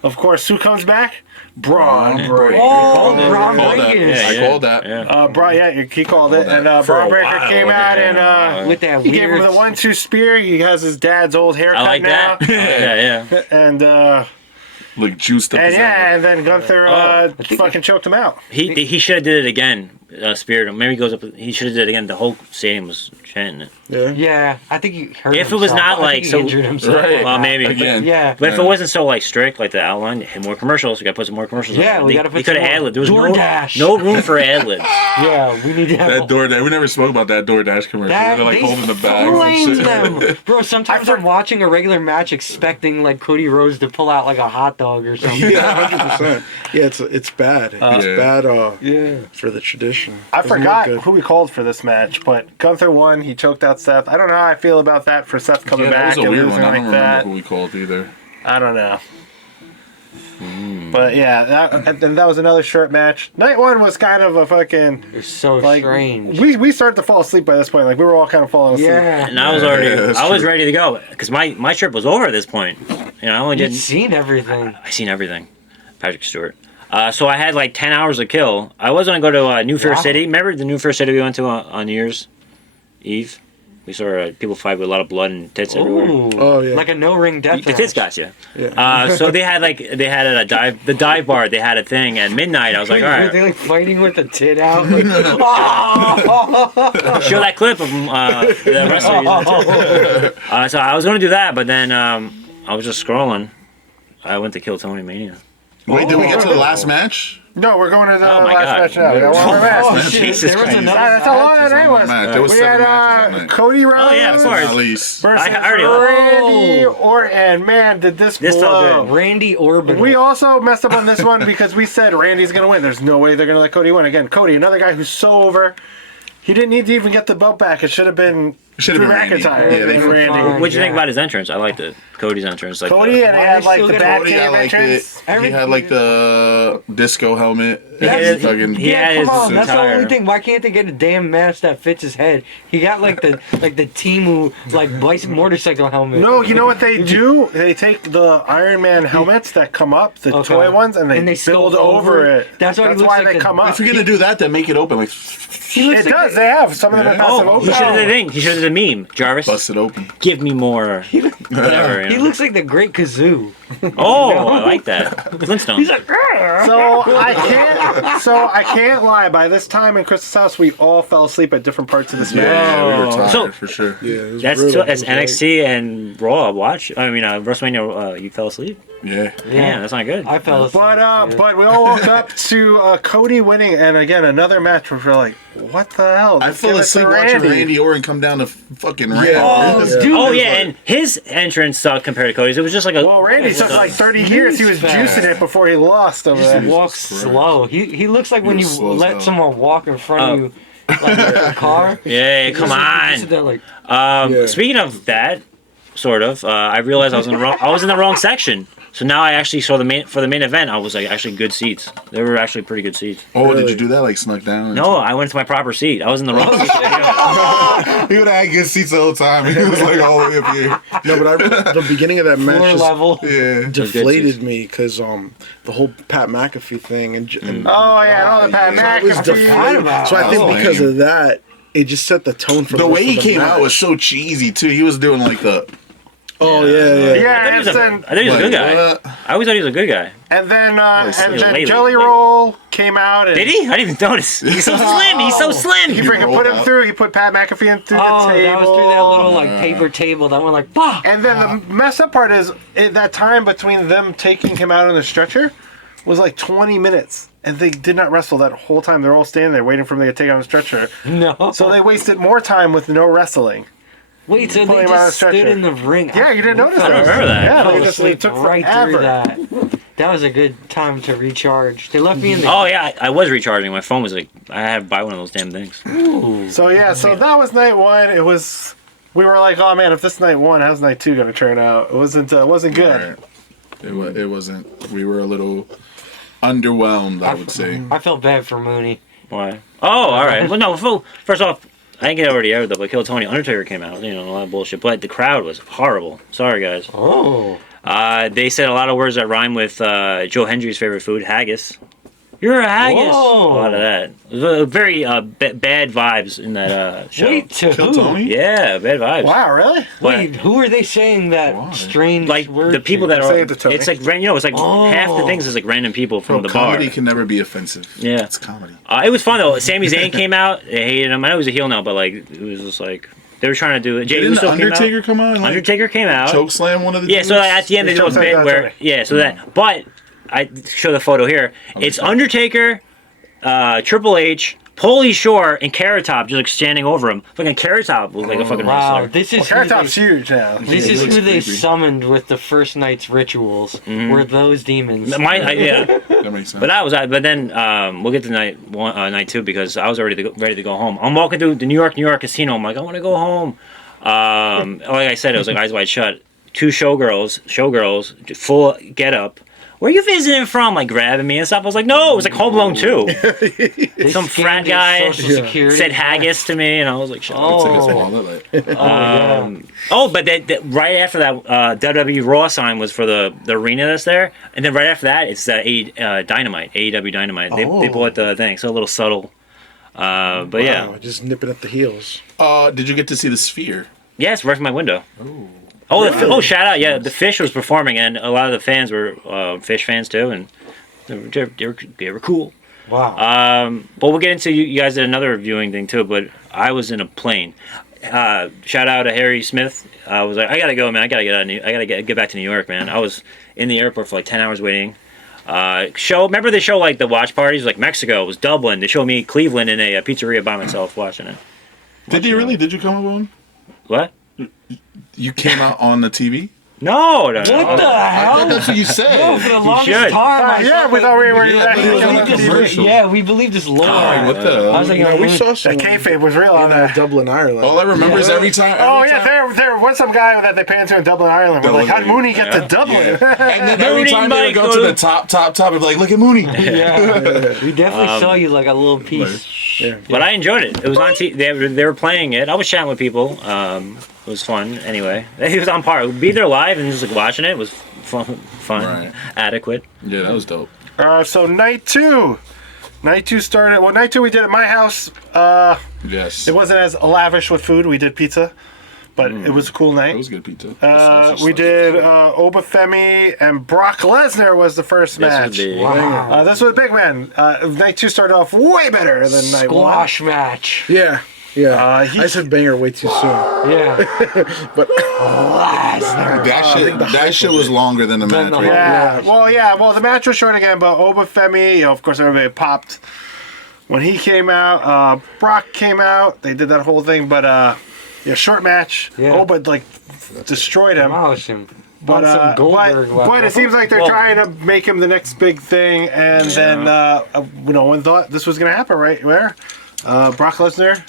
of course, who comes back? Braun Breaker. Oh, Braun Called that. Breakers. I called that. He called it. And For a Braun Breaker while, came out and With that he gave him weird- the 1-2 spear. He has his dad's old haircut I like now. that. Yeah. And Like juiced up. and his yeah, ass. and then Gunther fucking choked him out. He should have did it again. Speared him. Maybe he goes up. He should have did it again. The whole stadium was chanting it. Yeah. Yeah, I think he hurt If it was himself. not I like think he so, injured himself. Right. well, maybe. Again. Yeah. But if it wasn't so like strict, like the outline, hit more commercials. We got to put some more commercials. Yeah, on. we They- gotta put They could have some more. ad lib. There was DoorDash. no room for ad libs. Yeah, we need to have That DoorDash. We never spoke about that DoorDash commercial. that. They're like They holding the bags flamed and shit. them. Bro, sometimes I'm watching a regular match expecting like Cody Rhodes to pull out like a hot dog or something. Yeah, 100%. Yeah, it's bad. It's Yeah. bad Yeah. for the tradition. I Doesn't look forgot good. who we called for this match, but Gunther won. He choked out Seth. I don't know how I feel about that for Seth coming Yeah, that back was a and weird losing one. I like don't remember that. who we called either. I don't know. But yeah, and that was another short match. Night one was kind of a fucking It's so like strange. we started to fall asleep by this point. Like we were all kind of falling asleep. Yeah. And I was already, that's I was true. ready to go because my trip was over at this point. You know, I only You'd did. seen everything. I seen everything. Patrick Stewart. So I had like 10 hours to kill. I was gonna go to New Fair Wow. City. Remember the New Fair City we went to on New Year's Eve? We saw people fight with a lot of blood and tits everywhere. Ooh. Oh, yeah. Like a no-ring death The tits match. got you. Yeah. So they had a dive bar. They had a thing at midnight. I was like, all Were they right, like fighting with the tit out? Like, oh! show that clip of the wrestler. So I was gonna do that, but then I was just scrolling. I went to Kill Tony Mania. Wait, did we get to the last match? No, we're going to the Oh my last God. match now. We got one more match. Oh, shit. Jesus There was Christ. another That's how long that night was. There was We 7 had matches that night. Cody Rhodes Oh yeah, of course. At least. versus I already- Randy Orton. Man, did this This felt blow. good. Randy Orton. We also messed up on this one because we said Randy's going to win. There's no way they're going to let Cody win. Again, Cody, another guy who's so over. He didn't need to even get the belt back. It should have been Should have been Randy. McIntyre. Yeah, they and fucked Randy. fine. What'd you think Yeah. about his entrance? I liked it. Cody's entrance. Like Cody and Why he had they like still the get back Cody, I cave liked it. entrance. He had like the disco helmet. He And had- fucking he Yeah, had come his on. That's the entire- only thing. Why can't they get a damn mask that fits his head? He got like the Timu motorcycle helmet. No, you know what they do? They take the Iron Man helmets that come up, the Okay. toy ones, and they sculpt build over it. That's why he looks why like they the- come up. If you're gonna do that, then make it open. Like He looks It like does. They have some of them have massive Oh, he openings. should have done the thing. He should have done the meme. Jarvis, bust it open. give me more. Whatever. He looks like the Great Kazoo. Oh, I like that. Flintstones. He's like, So I can't lie. By this time in Chris's house, we all fell asleep at different parts of this match. Yeah, we were tired So- for sure. Yeah, it was That's brutal. that's It was NXT and Raw. Watch. I mean, WrestleMania. You fell asleep. Yeah. Yeah, that's not good. I fell asleep. But we all woke up to Cody winning, and again another match where we're like, what the hell? I Just fell give it to asleep watching Randy Orton come down the fucking ramp. Yeah. It was- Yeah. Dude, Oh it was yeah, like- and his entrance sucked compared to Cody's. It was just like a. Well, Randy took like 30 years. He was juicing it before he lost over Just that. walks Christ. slow. He looks like when you was slow as let hell. someone walk in front of you, like in a car. Yeah, come You sit on. there like, Yeah. Speaking of that, sort of, I realized I was in the wrong. I was in the wrong section. So now I actually saw the main event. I was like actually good seats. They were actually pretty good seats. Oh, did you do that? Like snuck down? No, I went to my proper seat. I was in the wrong seat. He would have had good seats the whole time. He was like all the way up here. No, but I remember the beginning of that floor match just level. Yeah. deflated me because the whole Pat McAfee thing and Oh yeah, and all the Pat I was McAfee. deflated. So I think Oh, because lame. of that, it just set the tone for The the way rest he of the came out match. was so cheesy too. He was doing like the. Oh yeah. I thought he Yeah, was and a, then I thought he was a good guy. What? I always thought he was a good guy. and then lately, Jelly lately. Roll came out and Did he? I didn't even notice. He's so slim. He's so slim. he freaking rolled put him out. through. He put Pat McAfee in through Oh, the table. that was through that little like paper table that went like, bah! And then the messed up part is that time between them taking him out on the stretcher was like 20 minutes. And they did not wrestle that whole time. They're all standing there waiting for him to get taken on the stretcher. No. So they wasted more time with no wrestling. Wait, so pulling they him out of just the stood stretcher. in the ring. Yeah, you didn't notice I that. don't remember that. Yeah, I fell they just it asleep took right forever. through that. That was a good time to recharge. They left me in the. Oh yeah, I was recharging. My phone was like, I had to buy one of those damn things. So yeah, so that was night one. It was. We were like, oh man, if this night one, how's night two gonna turn out? It wasn't good. Right. It wasn't. We were a little Underwhelmed, I would say. I felt bad for Mooney. Why? Oh, all right. Well, no. First off, I think it already aired though. But Kill Tony, Undertaker came out. You know, a lot of bullshit. But the crowd was horrible. Sorry, guys. Oh. They said a lot of words that rhyme with Joe Hendry's favorite food, haggis. You're a haggis. Whoa. A lot of that. Very bad vibes in that show. Wait, to Kill who? Tony? Yeah, bad vibes. Wow, really? Wait, who are they saying that strange Like word the people to? that Say are, it to Tony. it's like it's like half the things is like random people from Bro, the bar. comedy can never be offensive. Yeah. It's comedy. It was fun though. Sami Zayn came out. They hated him. I know he's a heel now, but like it was just like they were trying to do it. Jey Didn't Uso the Undertaker come out? Like, Undertaker came out. choke slam one of the Yeah, so dudes? at the end they do a Chokeslam bit down where Tony. so that. But I show the photo here. It's sorry. Undertaker, Triple H, Paulie Shore, and Carrot Top just like standing over him. Fucking Carrot Top was like a fucking Wow, wrestler. this is Carrot who Top's they, huge now. this He is looks who they creepy. summoned with the first night's rituals. Were those demons? Yeah. That makes sense. But that was but then we'll get to night two because I was already ready to go home. I'm walking through the New York casino. I'm like, I want to go home. Like I said, it was like eyes wide shut. Two showgirls, full get up. Where are you visiting from? Like grabbing me and stuff. I was like, no, it was like Home Alone 2. They Some scammed frat his guy Social Security. said haggis to me, and I was like, shut up. It's like a Oh. swallow, like- But right after that, WWE Raw sign was for the arena that's there, and then right after that, it's Dynamite, AEW Dynamite. They bought the thing, so a little subtle. But yeah, Wow, just nipping at the heels. Did you get to see the Sphere? yeah, it's right from my window. Shout out! Yeah, the Fish was performing, and a lot of the fans were Fish fans too, and they were cool. Wow. But we'll get into you guys did another viewing thing too. But I was in a plane. Shout out to Harry Smith. I was like, I gotta go, man. I gotta get back to New York, man. I was in the airport for like 10 hours waiting. Remember they show like the watch parties like Mexico, it was Dublin. They showed me Cleveland in a pizzeria by myself watching it. Did you really? Did you come up on? What? You came out on the TV? No. What the I hell? thought that's what you said. No, for the longest should. time, I Yeah, thought we thought we were Yeah, actually but it was on on the TV. commercial. Yeah, we believe this lore. What the hell? I was like, No, we saw The some kayfabe was real on in that. Dublin, Ireland. All I remember is every time. Oh every yeah, time- there was some guy that they panned to in Dublin, Ireland. We're like, how'd Mooney get to Dublin? And then every Mooney time they would go Michael. to the top, it'd be like, look at Mooney. Yeah. We definitely saw you like a little piece. But I enjoyed it. It was on TV. They were playing it. I was chatting with people. It was fun. Anyway, it was on par. Be there live and just like watching it was fun, Right. adequate. Yeah, that was dope. So night two started. Well, night two we did at my house. Yes. It wasn't as lavish with food. We did pizza, but it was a cool night. It was good pizza. The sausage We stuff. did Obafemi and Brock Lesnar was the first match. Wow. This was a big man. Night two started off way better than night one. Squash match. Yeah, yeah. he- I said banger way too soon. Yeah. But That shit was longer than the match. the Right? Yeah. Well, the match was short again, but Obafemi, of course, everybody popped when he came out. Brock came out. They did that whole thing, but short match. Yeah. Oba destroyed him. Demolished him. But, On some Goldberg but it seems like they're trying to make him the next big thing, and then no one thought this was going to happen, right? Where Brock Lesnar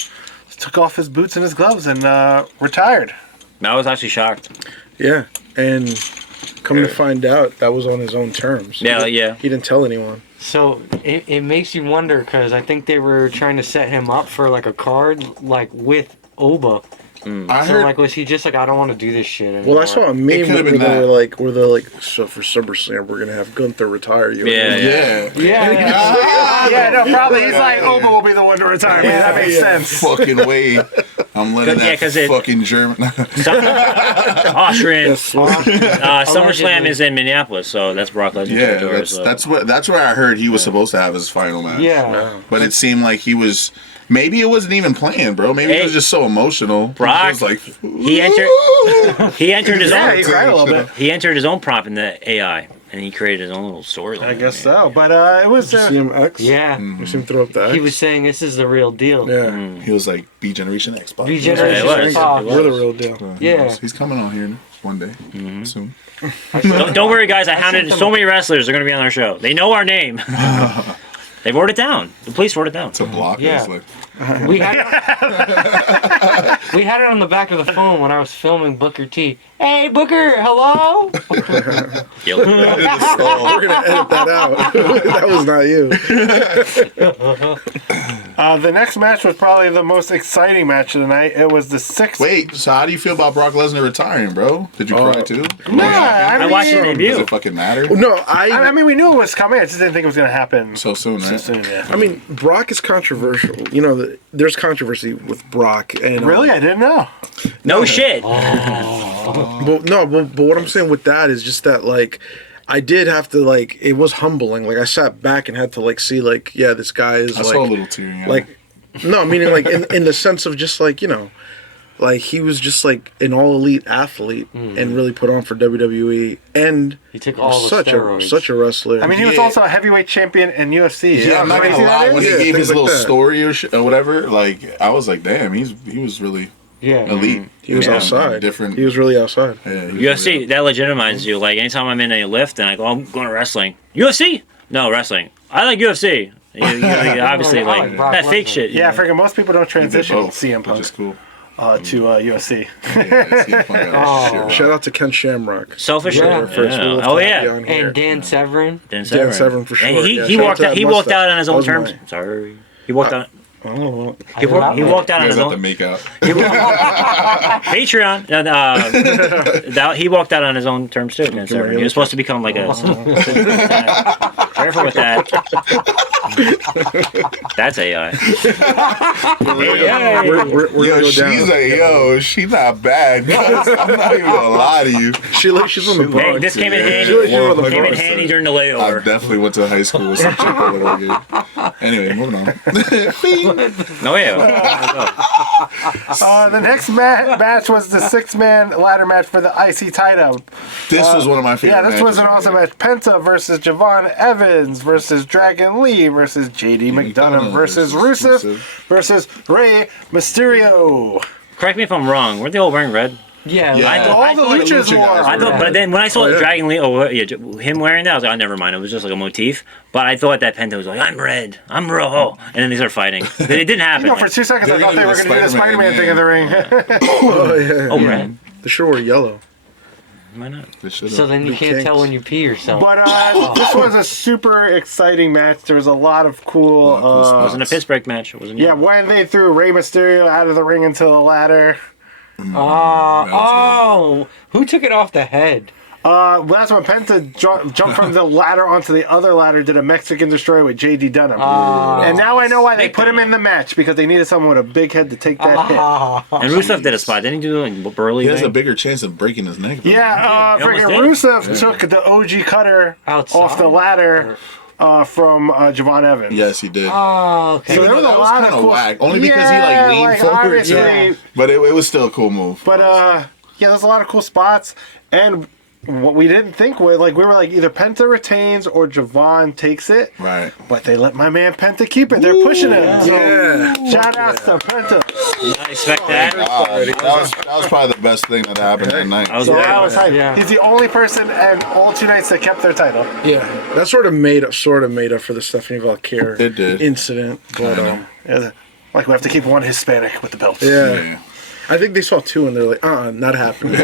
took off his boots and his gloves and retired. I was actually shocked. yeah, and come to find out, that was on his own terms. Yeah, yeah. He didn't tell anyone. So it makes you wonder because I think they were trying to set him up for like a card like with Oba. I So heard. like was he just like I don't want to do this shit anymore? Well, I saw a meme could've where been they that. were like, so for SummerSlam, we're gonna have Gunther retire you. Yeah. Yeah. Yeah, no, probably. He's like, Oba will be the one to retire. Man, that makes sense. Fucking way. I'm letting Yeah, that 'cause it- fucking German. Austrian. SummerSlam is in Minneapolis, so that's Brock Lesnar Yeah, territory. So. that's where I heard he was supposed to have his final match. Yeah. But it seemed like he was. Maybe it wasn't even planned, bro. Maybe he was just so emotional. Brock, He was like, he entered his Yeah, own. he cried a little bit. He entered his own prop in the AI, and he created his own little storyline. I guess so. But it was. Did you see him X? Yeah. You see him throw up the X? He was saying this is the real deal. Yeah. He was like, B Generation X. Bob. B Yeah, Generation it was. X. We're the real deal. Yeah. He's coming on here one day soon. Don't worry, guys. I hounded so many wrestlers are going to be on our show. They know our name. They wrote it down. The police wrote it down. To block Yeah. us, like, We had we had it on the back of the phone when I was filming Booker T. Hey Booker, hello. Guilty. We're gonna edit that out. That was not you. The next match was probably the most exciting match of the night. It was the sixth. wait, so how do you feel about Brock Lesnar retiring, bro? Did you cry too? No, I I watched the Does debut. it fucking matter? No, I mean, we knew it was coming. I just didn't think it was going to happen So soon, so right? soon. Yeah. I mean, Brock is controversial. You know, there's controversy with Brock. And Really, I didn't know. No shit. But what I'm saying with that is just that, like, I did have to, like, it was humbling. Like, I sat back and had to, like, see, like, yeah, this guy is, I like, saw a little tear. Yeah. like, no, meaning, like, in the sense of just, like, you know, like, he was just, like, an all-elite athlete and really put on for WWE. And He took all the such steroids. a wrestler. I mean, he was Yeah. also a heavyweight champion in UFC. yeah, I'm not gonna lie. When he Yeah, gave things his like little that. story or whatever, like I was like, damn, he was really Yeah. elite. he was Yeah, outside. Different. He was really outside. Yeah, he was UFC, that legitimizes you. Like, anytime I'm in a lift and I go, I'm going to wrestling. UFC? No, wrestling. I like UFC. You obviously, I like like, Brock that fake Lesnar. shit. Yeah, freaking most people don't He did transition both, CM which Punk is cool. to UFC. Yeah, CM Punk got shit. Shout out to Ken Shamrock. Selfish. Yeah. Yeah. First rule of Oh, thought yeah. beyond here. And Dan Severn. Dan Dan Severn for And sure, he, yeah. he Shout out walked to out. that He walked mustache. out on his That own was terms. mine. Sorry. He walked out. I don't know. He walked out on You guys his have to own. make out. Patreon. He walked out on his own terms too. Dan Severn. He was supposed to become like a. Careful with that. That's AI. We're Yo, gonna go she's down. she's not bad. I'm not even gonna lie to you. She's on the Hey, Bronx. this came in handy. She was on the Came in Bronx. handy during the I layover. definitely went to high school with some chick or whatever. Anyway, moving on. No, yeah. The next match was the six-man ladder match for the IC title. This was one of my favorite. Yeah, this was an matches. awesome match. Penta versus Javon Evans versus Dragon Lee versus JD McDonough versus Rusev versus Rey Mysterio. Correct me if I'm wrong. Weren't they all wearing red? Yeah. Yeah. I thought- All the luchas lucha wore. guys I thought, Yeah. but then when I saw yeah. Dragon Lee, him wearing that, I was like, oh, never mind. It was just like a motif. But I thought that Penta was like, I'm red, I'm raw, and then they started fighting. It didn't happen. You know, for 2 seconds I They're thought they gonna were do going to the do the Spider-Man Spider-Man, thing in the ring. Oh, yeah. Oh, red. The shirt were yellow. Why not? They should've. So then you We can't can't. tell when you pee yourself. But this was a super exciting match. There was a lot of cool. Cool It spots. wasn't a piss break match. It wasn't. Yeah, when they threw Rey Mysterio out of the ring into the ladder. Who took it off the head? Well, that's when Penta jumped from the ladder onto the other ladder, did a Mexican destroyer with JD Dunham. And now I know why they put him in the match, because they needed someone with a big head to take that hit. And Rusev did a spot. Didn't he do like Burley? He has a thing? bigger chance of breaking his neck. Bro. Yeah, He almost freaking did. Rusev took the OG cutter Outside? off the ladder from Javon Evans. Yes, he did. Oh, okay. So there was a That was lot of kinda cool. whack, only because he Yeah, like leaned forward. obviously, Yeah. But it was still a cool move. But yeah, there's a lot of cool spots, and what we didn't think was, like, we were like, either Penta retains or Javon takes it. Right. But they let my man Penta keep it. They're pushing him. So Yeah. shout out to Penta. I expect that. That was probably the best thing that happened that night. I was So there. I was hyped. Yeah. He's the only person and all 2 nights that kept their title. Yeah. That sort of made up for the Stephanie Valkyria It did. incident. But, Yeah, like, we have to keep one Hispanic with the belts. yeah. I think they saw two and they're like, not happening.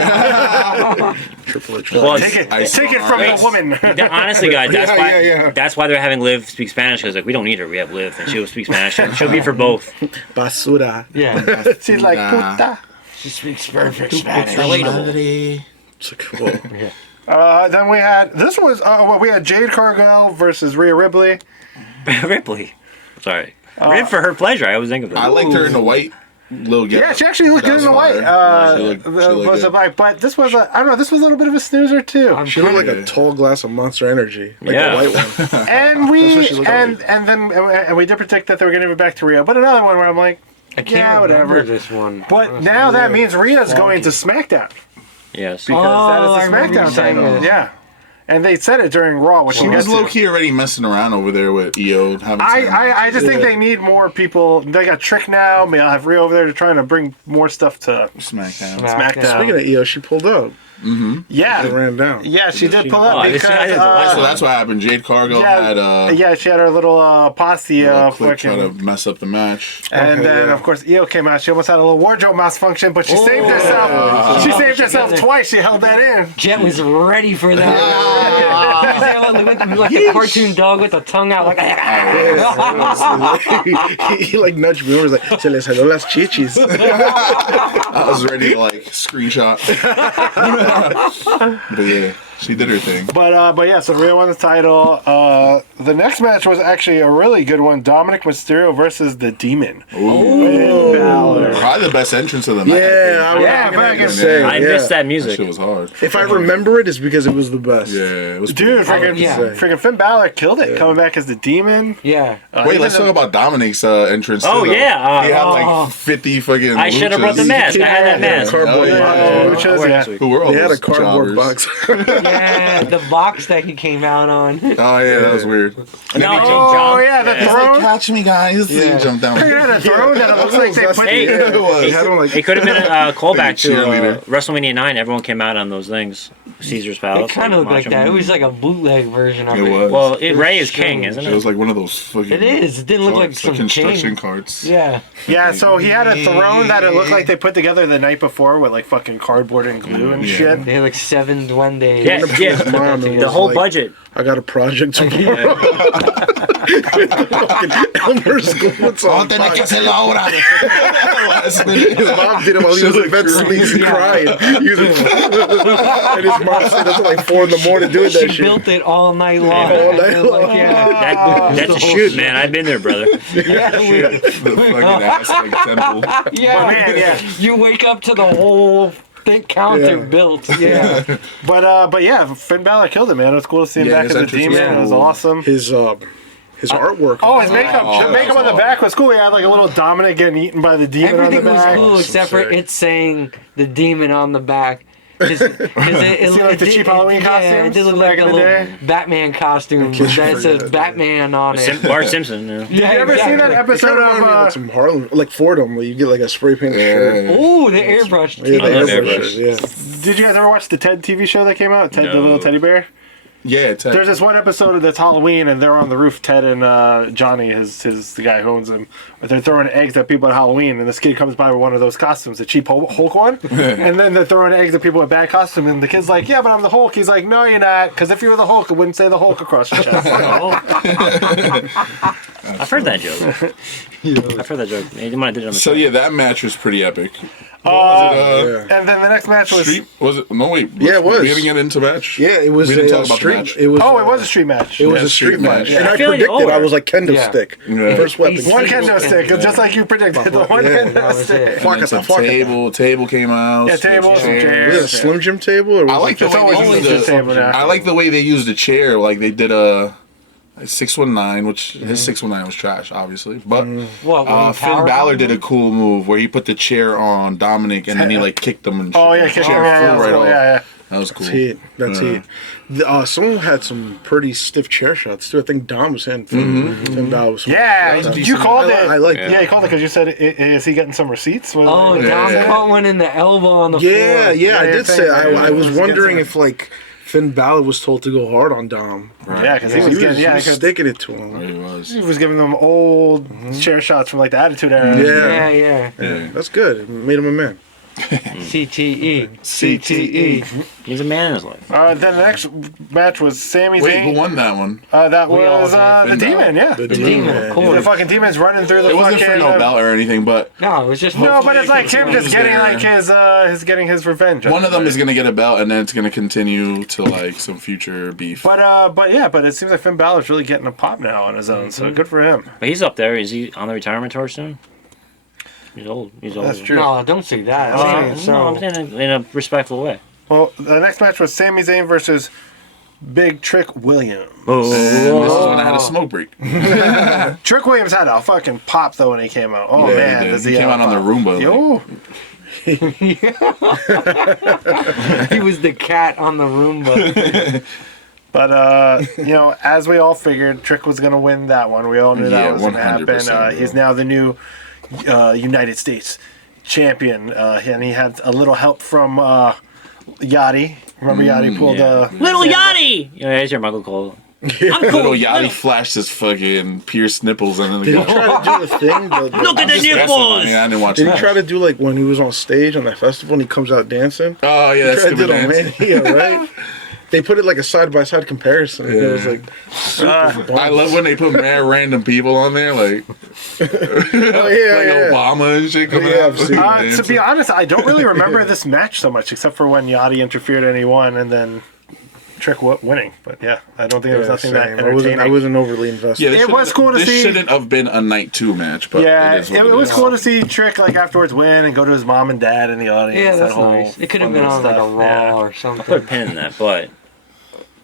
Triple H. Well, Take it, I take it saw- from Wait. the woman. Honestly, guys, that's Yeah, why. yeah. That's why they're having Liv speak Spanish, because like we don't need her. We have Liv, and she'll speak Spanish. And she'll be for both. Basura. Yeah. She's like, Nah. puta. She speaks perfect Spanish. Relatable. It's like, whoa. Then we had, we had Jade Cargill versus Rhea Ripley. Ripley. Sorry. Rib for her pleasure. I always think of that. I liked her in the white little Yeah, she actually looked good in the white. She looked good. But this was I don't know. This was a little bit of a snoozer too. She looked like a tall glass of Monster Energy. Like Yeah. the white one. And what she looked then we did predict that they were going to give it back to Rhea. But another one where I'm like, I can't yeah, remember whatever. this one. But now that means Rhea's going to SmackDown, Yes. because I that is remember the you SmackDown saying title. this. Yeah, and they said it during Raw, which She we'll was get to. low key already messing around over there with EO. I just think they need more people. They got Trick now. Maybe I'll have Rhea over there to trying to bring more stuff to SmackDown. SmackDown. Speaking of EO, she pulled up. Yeah. It ran down. Yeah, she did pull Oh, up this guy because is a So that's what happened. Jade Cargill had yeah, she had her little posse clip trying to fucking, mess up the match. and then of course Io came out. She almost had a little wardrobe malfunction, but she saved herself. She saved herself twice. She held that in. Jet was ready for that. Like a cartoon dog with the tongue out. Like, he like nudged me over. He was like, "Se le salió las chichis." I was ready to like screenshot. But yeah, she did her thing. But yeah, so Rhea won the title. The next match was actually a really good one. Dominic Mysterio versus the Demon. Ooh. Finn Balor. Probably the best entrance of the night. Yeah, Yeah, I fucking- say. I yeah. missed that That music. shit was hard. If I remember it, it's because it was the best. Yeah, it was. Dude, pretty- freaking Finn Balor killed it, coming back as the Demon. yeah. Wait, let's talk about Dominic's entrance. Oh, too, though. yeah, he had like 50 fucking. I should have brought the luchas. mask. I had that Yeah, mask. cardboard Oh, box. yeah. Which is, yeah. Who were all They had a those cardboard jobbers? box. Yeah, the box that he came out on. Oh yeah, that was weird. No, Oh yeah, the He's like, throne. catch me, guys! Yeah. He jumped down. Yeah, the throne that it looks like they put. Hey, Yeah, it was. They had on like it could have been a callback Like a to cheerleader. WrestleMania 9. Everyone came out on those things. Caesar's It Palace. kind of looked like Macho that. It Man. was like a bootleg version of It it. was. Well, Ray is king, isn't It it? was like one of those fucking. It is. It didn't look like carts, some construction chain. carts. Yeah. Yeah, so he had a throne that it looked like they put together the night before with like fucking cardboard and glue and Yeah. shit. They had like 7 duendes. Yeah, yeah. Mom, it The was whole like, budget. I got a project tomorrow. Fucking Elmer's Glitz on fire. His mom did it while he was in bed sneezing, crying. He was and his mom said that's like 4 a.m. doing that She shit. built it all night long. All night And, like, long. yeah. That's a shoot, man. I've been there, brother. Yeah, The fucking Aztec temple. yeah. man, yeah. You wake up to the whole thick counter Yeah. built. Yeah. But yeah, Finn Balor killed it, man. It was cool to see him Yeah, back his as a entrance demon. was It was cool. awesome. His artwork. Oh, his makeup. Oh, the makeup on the that's back was cool. He had like a little Dominic getting eaten by the demon Everything on the was back. cool except for sick. it saying the demon on the back. Cause it See, like, the cheap Halloween Yeah, it costumes did look back like a in the little day? Batman costume kids that forget says that. Batman on it. Bart Simpson. Yeah. Yeah, You ever seen that It's episode kind of reminded me of of? like some Harlem, like Fordham, where you get like a spray painted shirt. Yeah. Ooh, the airbrush. Yeah, I love the airbrush. airbrush. Did you guys ever watch the Ted TV show that came out? Ted the No. little teddy bear. Yeah, There's this one episode that's Halloween, and they're on the roof. Ted and Johnny, his the guy who owns him, but they're throwing eggs at people at Halloween. And this kid comes by with one of those costumes, the cheap Hulk one, and then they're throwing eggs at people with bad costume. And the kid's like, "Yeah, but I'm the Hulk." He's like, "No, you're not, because if you were the Hulk, it wouldn't say the Hulk across your chest." I've heard that joke. I've heard that joke. He might have did it on the So show. yeah, that match was pretty epic. Yeah. And then the next match was Street was it? No wait. Yeah, it was. We didn't get into match. Yeah, it was We didn't a talk about the street. match. It was. it was a street match. It was Yeah, a street match, Yeah. and I I feel like predicted over. I was like kendo Yeah. stick, Yeah. first weapon. He's- One kendo stick, just like you predicted. The one Yeah. kendo That was stick. it. And then some table came out. Yeah, some tables, some Was chairs. it a Slim Jim table? Or was I like the It's way always they always used the table now. I like the way they used the chair. Like they did a 619, which his 619 was trash, obviously. But What, when Finn Power Balor Bomb? did a cool move where he put the chair on Dominic and then he like kicked him and Oh yeah, the kick chair him. Yeah, flew right off. yeah. That was cool. That's it. That's Yeah. it. Someone had some pretty stiff chair shots too. I think Dom was hitting Finn Balor was. Yeah, That was you decent. called it. I like Yeah, that. you called it because you said, "Is he getting some receipts?" Was Oh, it- Dom Yeah. caught one in the elbow on the Yeah, floor. yeah, I Yeah, did you're say. saying I was that. wondering if like Finn Balor was told to go hard on Dom. Yeah, because he He was was, getting, he yeah, was 'cause sticking it to him. He was. he was giving them old chair shots from like the Attitude Era. Yeah. Yeah. Yeah. That's good. It made him a man. CTE. CTE. He's a man in his life. Then the next match was Sami Wait, who Zayn. won that one? That We all was did. the Finn Demon. Yeah, The demon, of the course. fucking Demon's running through the It wasn't fucking. for no belt or anything, but No, it was just. No, but it's like him just getting there. like his getting his revenge. one of them is gonna get a belt, and then it's gonna continue to like some future beef. But it seems like Finn Balor's really getting a pop now on his own. So good for him. But he's up there. Is he on the retirement tour soon? He's old. He's old. That's true. No, don't say that. No, So, I'm saying in a respectful way. Well, the next match was Sami Zayn versus Big Trick Williams. And this is when I had a smoke break. Trick Williams had a fucking pop though when he came out. Oh Yeah, man, he did. does He came out on the pop. Roomba. Yo, he was the cat on the Roomba. but as we all figured, Trick was gonna win that one. We all knew that Yeah, was gonna happen. 100%, He's now the new United States champion, and he had a little help from Yachty. Remember Yachty pulled Little Yachty! Yeah, there's your Michael Cole. I'm cool. Little Yachty flashed his fucking pierced nipples and then Did he try to do the thing? Look at the nipples! I didn't watch Did he that. try to do like when he was on stage on that festival and he comes out dancing? Oh yeah, that's He tried to stupid do dance. the Mania, right? They put it like a side by side comparison. It was like super I love when they put mad random people on there, like, oh, yeah. Obama and shit coming Yeah, out. I've seen that. To be honest, I don't really remember this match so much, except for when Yachty interfered and he won, and then Trick winning. But yeah, I don't think there was nothing that entertaining. I wasn't overly invested. Yeah, It was cool to see. This shouldn't have been a night 2 match, but Yeah, it is what it was is. cool to see Trick like afterwards win and go to his mom and dad in the audience. Yeah, that that's whole nice. It could have fun been on like a stuff. Raw Yeah. or I put a something. pin in that, but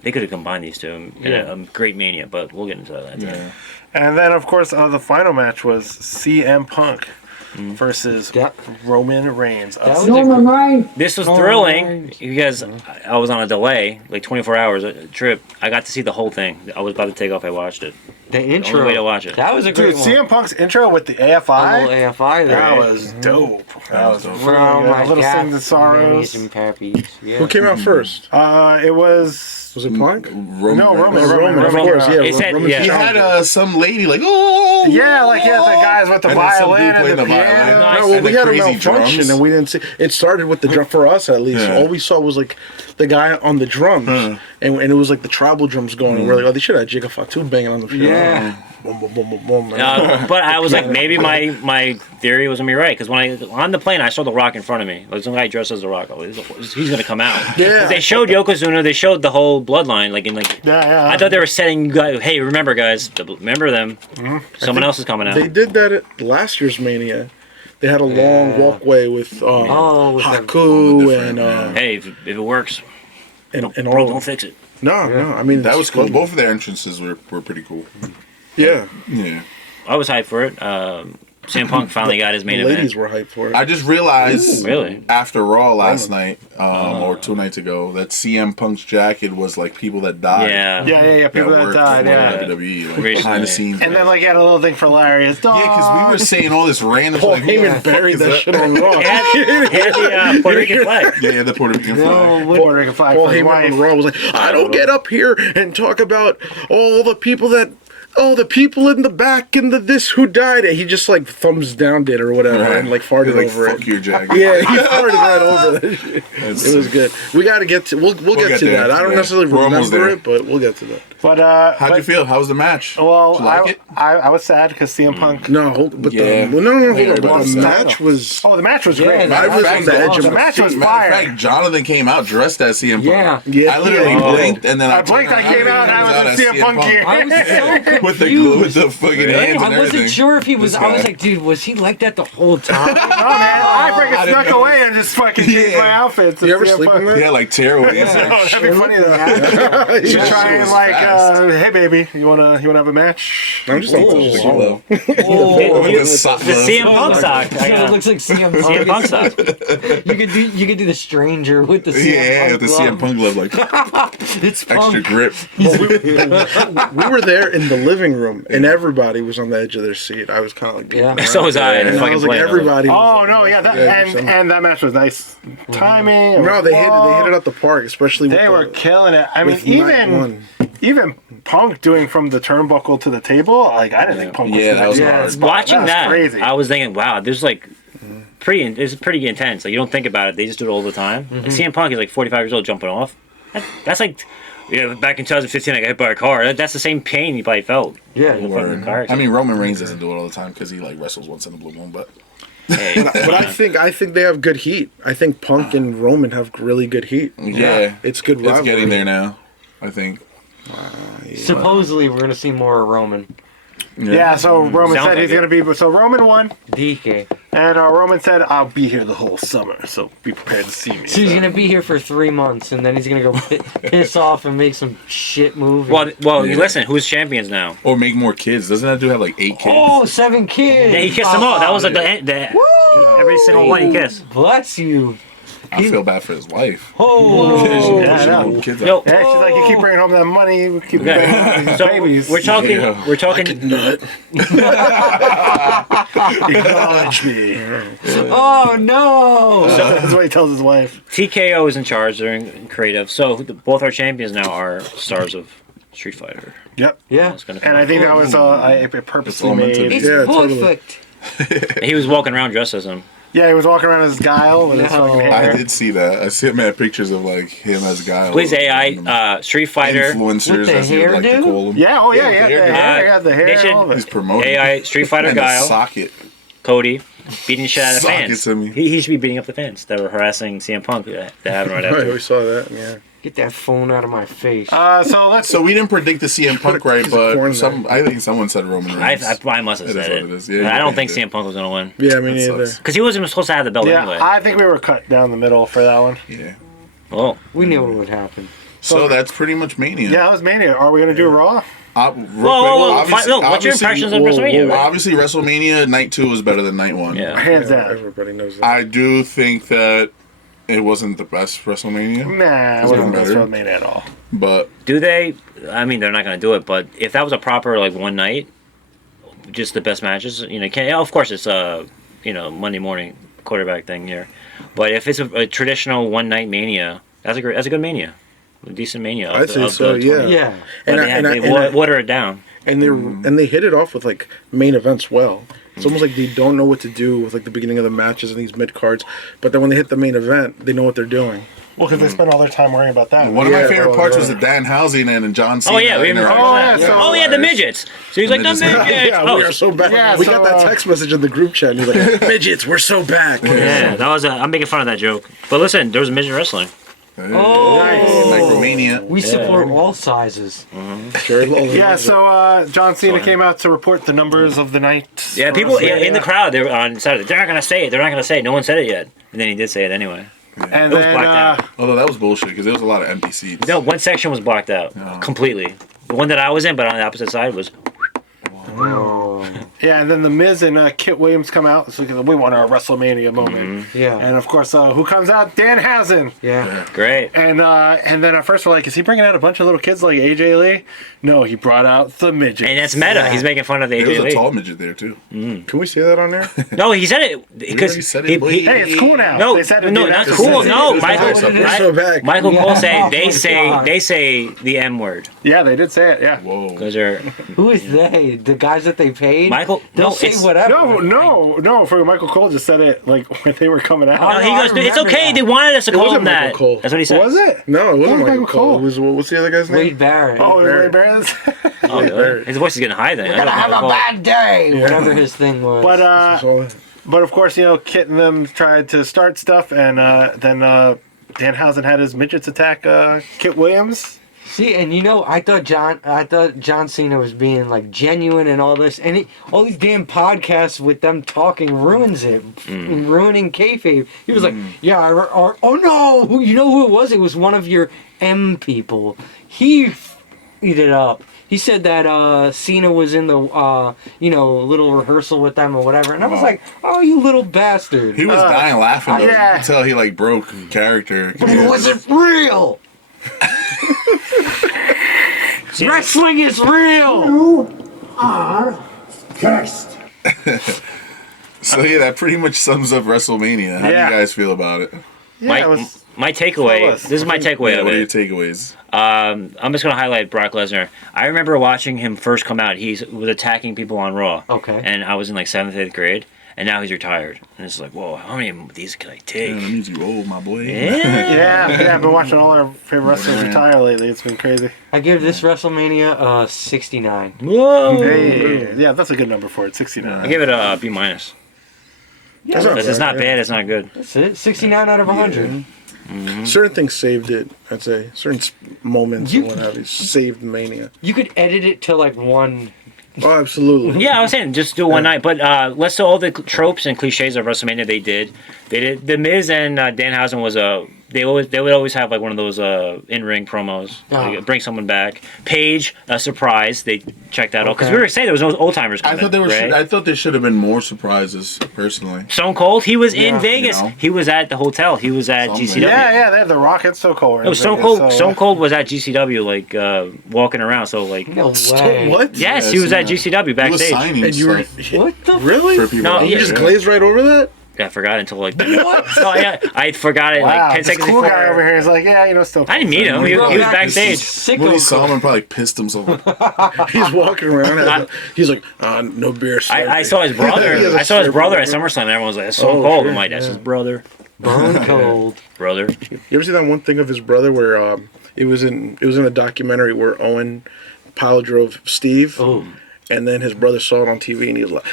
they could have combined these two in a great Mania, but we'll get into that. Yeah. And then, of course, the final match was CM Punk versus That- Roman Reigns. that was a- This was Oh, thrilling nice. because I was on a delay, like 24 hours trip. I got to see the whole thing. I was about to take off. I watched it. The intro. way to watch it. That was a great Dude, one. CM Punk's intro with the A little AFI, AFI there. that was dope. That was dope. really From good. my A little gap, Sing the Sorrows. Mammies and Pappies. Yeah. Who came out first? It was... Was it Punk? Roman No, Reigns. Roman. Of course, yeah. It said- Roman yeah. He Strong. had some lady like, oh, Yeah, like, yeah, the guys with the And then some violin dude and playing the the violin. piano. Nice. No, well, And we the had a crazy malfunction drums. and we didn't see. It started with the drum for us at least. Yeah. All we saw was like the guy on the drums, and it was like the tribal drums going. And we're like, oh, they should have Jigga Fatu banging on the piano. Yeah. Boom, boom, boom, boom, boom. But I was like, maybe my theory was gonna be right because when I on the plane, I saw The Rock in front of me. Like some guy dressed as The Rock. Oh, he's gonna come out. Yeah. 'Cause they showed Yokozuna. They showed the whole bloodline. Like in like. Yeah. I thought they were setting you guys. Hey, remember guys? Remember them. Someone else is coming out. They did that at last year's Mania. They had a long walkway with with the- Haku and Hey, if it works, and bro, all. don't fix it. No, I mean that was cool. it's Both of their entrances were pretty cool. Yeah, Yeah. I was hyped for it. CM Punk finally got his main the ladies event. were hyped for it. I just realized Really? after Raw last night, or 2 nights ago, that CM Punk's jacket was like people that died. Yeah. Yeah. People that worked died, for yeah. WWE, like Recently. behind the scenes. And then, like, he had a little thing for Larry. His dog. yeah, because we were saying all this random Paul like, who the Heyman fuck buried is that shit on Raw. He had the Puerto Rican flag. Yeah, the Puerto Rican flag. Puerto Rican flag Paul for his Heyman wife. on Raw was like, I don't get up here and talk about all the people in the back and the this who died. And he just like thumbs down it or whatever and like farted Like, over fuck it. your jacket. Yeah, he farted right over that shit. That's It was sick. good. We got to get to. We'll get to there. that. I don't Yeah. necessarily We're almost remember there. it, but we'll get to that. But, How'd you feel? How was the match? Well, Did you like it? I was sad because CM Punk... No, but Yeah. no, hold Yeah, on. But but the match was. Oh, the match was great. Yeah, I was on the edge of the my match was Matter fire. of fact, Jonathan came out dressed as CM Punk. Yeah. Yeah, I literally yeah. blinked and then I blinked, I came out, and I was in CM Punk gear. I was so confused. with the glue, with the fucking hands and I wasn't everything. sure if he was. This I was guy. like, dude, was he like that the whole time? Oh, man, I freaking I didn't snuck know. away and just fucking changed Yeah. my outfit. to You ever CM sleep in Punk. there? Yeah, like tearaways. No, that'd be funny though. You Yeah. try and was like, fast. hey baby, you wanna have a match? I'm just on top of She it. low. Oh, With the sock The glove. CM Punk sock. I it got looks like CM CM Punk Punk. sock. You could do the stranger with the CM Yeah, Punk with the CM Punk glove, like It's extra Punk. grip. We were there in the living room, and everybody was on the edge of their seat. I was kind of like, peeking Yeah. around. So was I. Yeah. And And I fucking was like, playing. everybody. was Oh like- no, yeah, that, Yeah, and that match was nice timing. No, they hit it at the park, especially. They with were the, killing it. I mean, with night even one. even Punk doing from the turnbuckle to the table, like I didn't think Punk was Yeah, gonna that was do hard. spot. Watching was that, crazy. I was thinking, wow, there's like it's pretty intense. Like you don't think about it, they just do it all the time. Like, CM Punk is like 45 years old jumping off. That's like, back in 2015, I got hit by a car. That's the same pain he probably felt. Yeah. In the fucking car I accident. mean, Roman Reigns doesn't do it all the time because he like wrestles once in a blue moon, but Hey, But I think they have good heat. I think Punk and Roman have really good heat. yeah, It's good rivalry. it's getting there now. I think. Supposedly, we're gonna see more of Roman. Yeah, so Roman Sounds said he's like gonna be. So Roman won, DK. and Roman said, "I'll be here the whole summer, so be prepared to see me." So he's gonna be here for 3 months, and then he's gonna go piss off and make some shit move. well, Yeah. listen, who's champions now? Or make more kids. Doesn't that dude have like 8 kids? Oh, 7 kids. Yeah, he kissed them all. That was like the every single one he kissed. Bless you. I feel bad for his wife. Oh, She's Yeah, I pushing know. little kids out. Yeah, she's like, you keep bringing home that money, we keep bringing home these So babies. we're talking. Yeah. We're talking. Nut. Acknowledge me. oh no! That's what he tells his wife. TKO is in charge. They're in creative. So both our champions now are stars of Street Fighter. Yep. Yeah, That's gonna And I think that was purposely It's all meant to made. be. it's Yeah, totally. perfect. He was walking around dressed as him. Yeah, he was walking around as Guile with his No. fucking I hair. did see that. I see him at pictures of like him as a guy. Please AI Street Fighter. Influencers, With the as you would like to hairdo? call them. Yeah, oh yeah, Yeah, yeah, the the hairdo. hair, yeah, the hair, they should- all of He's it. promoting. AI Street Fighter and the Guile. socket. Cody beating the shit out of the Sock fans. it to me. He should be beating up the fans that were harassing CM Punk. That happened right Right, after. we saw that. Yeah. Get that phone out of my face. So let's. So we didn't predict the CM Punk right, Piece of corn but I think someone said Roman Reigns. I must have It is said what it. it is. Yeah, But I don't yeah, think yeah. CM Punk was gonna win Yeah, me That neither. sucks. because he wasn't supposed to have the belt Yeah, anyway. I think we were cut down the middle for that one. Yeah. Oh, We knew what would happen. So that's pretty much Mania. Yeah, that was Mania. Are we gonna do Raw? whoa, whoa, no, what's your impressions of WrestleMania? Right? Obviously, WrestleMania Night 2 was better than Night 1. Yeah. Hands Yeah, down. everybody knows that. I do think that it wasn't the best WrestleMania, Nah, it It's wasn't been best better. for Mania at all. but Do they? I mean, they're not gonna do it. But if that was a proper like one night, just the best matches, can't. Yeah, of course, it's Monday morning quarterback thing here. But if it's a traditional one night Mania, that's a good Mania, a decent Mania. I'd say so, yeah. Yeah. But And they water it down. And they hit it off with like main events well. It's almost like they don't know what to do with like the beginning of the matches and these mid cards, but then when they hit the main event, they know what they're doing. Well, because they spend all their time worrying about that. one of my Yeah, favorite well, parts yeah. was the Dan Housing and John Cena. Oh yeah, we interaction. Oh, yeah, so- the midgets. So he's like the Midgets. midgets. Yeah, Oh, we are so back. Yeah, we so, got that text message in the group chat. And he's like, "Midgets, we're so back." yeah, that was. I'm making fun of that joke. But listen, there was midget wrestling. Micromania. We support all sizes. Sure, Yeah, so John Cena came out to report the numbers of the night. Yeah, for people WrestleMania. in the crowd. They were on Saturday. They're not gonna say it. They're not gonna say it. No one said it yet. And then he did say it anyway. And It was then blacked out. Although that was bullshit because there was a lot of empty seats. No, one section was blocked out completely. The one that I was in, but on the opposite side, was. yeah, and then the Miz and Kit Williams come out. So we want our WrestleMania moment. Yeah. And of course, who comes out? Dan Housen. Yeah. Great. And then at first we're like, is he bringing out a bunch of little kids like AJ Lee? No, he brought out the midget. And that's meta. Yeah. He's making fun of the There was AJ a Lee. tall midget there too. Can we say that on there? No, he said it because already said it, boy. Hey, it's cool now. No, They said it, no, dude, not that's cool. just- No, It's Michael. not We're so back. Michael Cole Yeah. saying Oh my God. they say the M word Yeah, they did say it. Yeah. Whoa. because they're Who is they? The guys that they paid? Michael. They'll No, say it's, whatever. No. For Michael Cole just said it like when they were coming out. No, he I goes. It's remember okay. that. They wanted us to call wasn't him that. Michael Cole. That's what he said. Was it? No, it wasn't That was Michael Michael Cole. Cole. It was what's the other guy's name? Wade Barrett. Oh, Ray Barnes. Oh, really? His voice is getting high then. We're gonna have a bad day. Whatever his thing was. But So, but of course, Kit and them tried to start stuff, and then Danhausen had his midgets attack Kit Williams. See, and I thought John Cena was being like genuine and all this, and all these damn podcasts with them talking ruins it, ruining kayfabe. He was like, "Yeah, oh no, you know who it was? It was one of your M people. He eat it up." He said that Cena was in the little rehearsal with them or whatever, and I was like, "Oh, you little bastard!" He was dying laughing though, yeah. until he like broke character. But it wasn't real. Wrestling is real. So yeah, that pretty much sums up WrestleMania. How do Yeah. you guys feel about it? Yeah, it was. My takeaway. Tell us. This is my takeaway Yeah, of what are your it. takeaways? I'm just gonna highlight Brock Lesnar. I remember watching him first come out. He was attacking people on Raw. Okay. And I was in like 7th, 8th grade, and now he's retired. And it's like, whoa, how many of these can I take? Yeah, that means you old, my boy. Yeah, I've been watching all our favorite wrestlers retire lately. It's been crazy. I give this WrestleMania 69. Whoa. Hey, yeah, that's a good number for it. I 69. give it a B minus. that's not Because it's bad, not bad. It's not good. That's it. 69 out of 100. certain things saved it. I'd say certain moments You- and what have you saved Mania. You could edit it to like one. Oh, absolutely. Yeah, I was saying just do one night, but let's do all the tropes and cliches of WrestleMania. They did. The Miz and Danhausen was they would always have like one of those in-ring promos. Like, bring someone back. Paige, a surprise. They checked that out because we were saying there was no old timers coming. I thought there should have been more surprises. Personally, Stone Cold, he was in Vegas. You know. He was at the hotel. He was at GCW. Yeah, they had the Rocket Stone Cold. No, Stone Cold. Stone Cold was at GCW, like walking around. So like, No way. What? yes, Yeah, he was I've at seen GCW He was backstage. signing And you were stuff What the? really? for people. No, You yeah. just glazed right over that? Yeah, I forgot until like. What? No, yeah, I forgot it Wow, like 10 this seconds cool before. guy over here is like, yeah, still. I didn't meet him. He was backstage. When he saw him, and probably pissed himself. He's walking around. He's like, no beer. I saw his brother. He has a I saw his brother at surfer. SummerSlam. And everyone was like, "That's so Oh, cold." sure, I'm like, "That's his brother." Bone cold. Brother. You ever see that one thing of his brother where it was in a documentary where Owen pile drove Steve, and then his brother saw it on TV and he was like,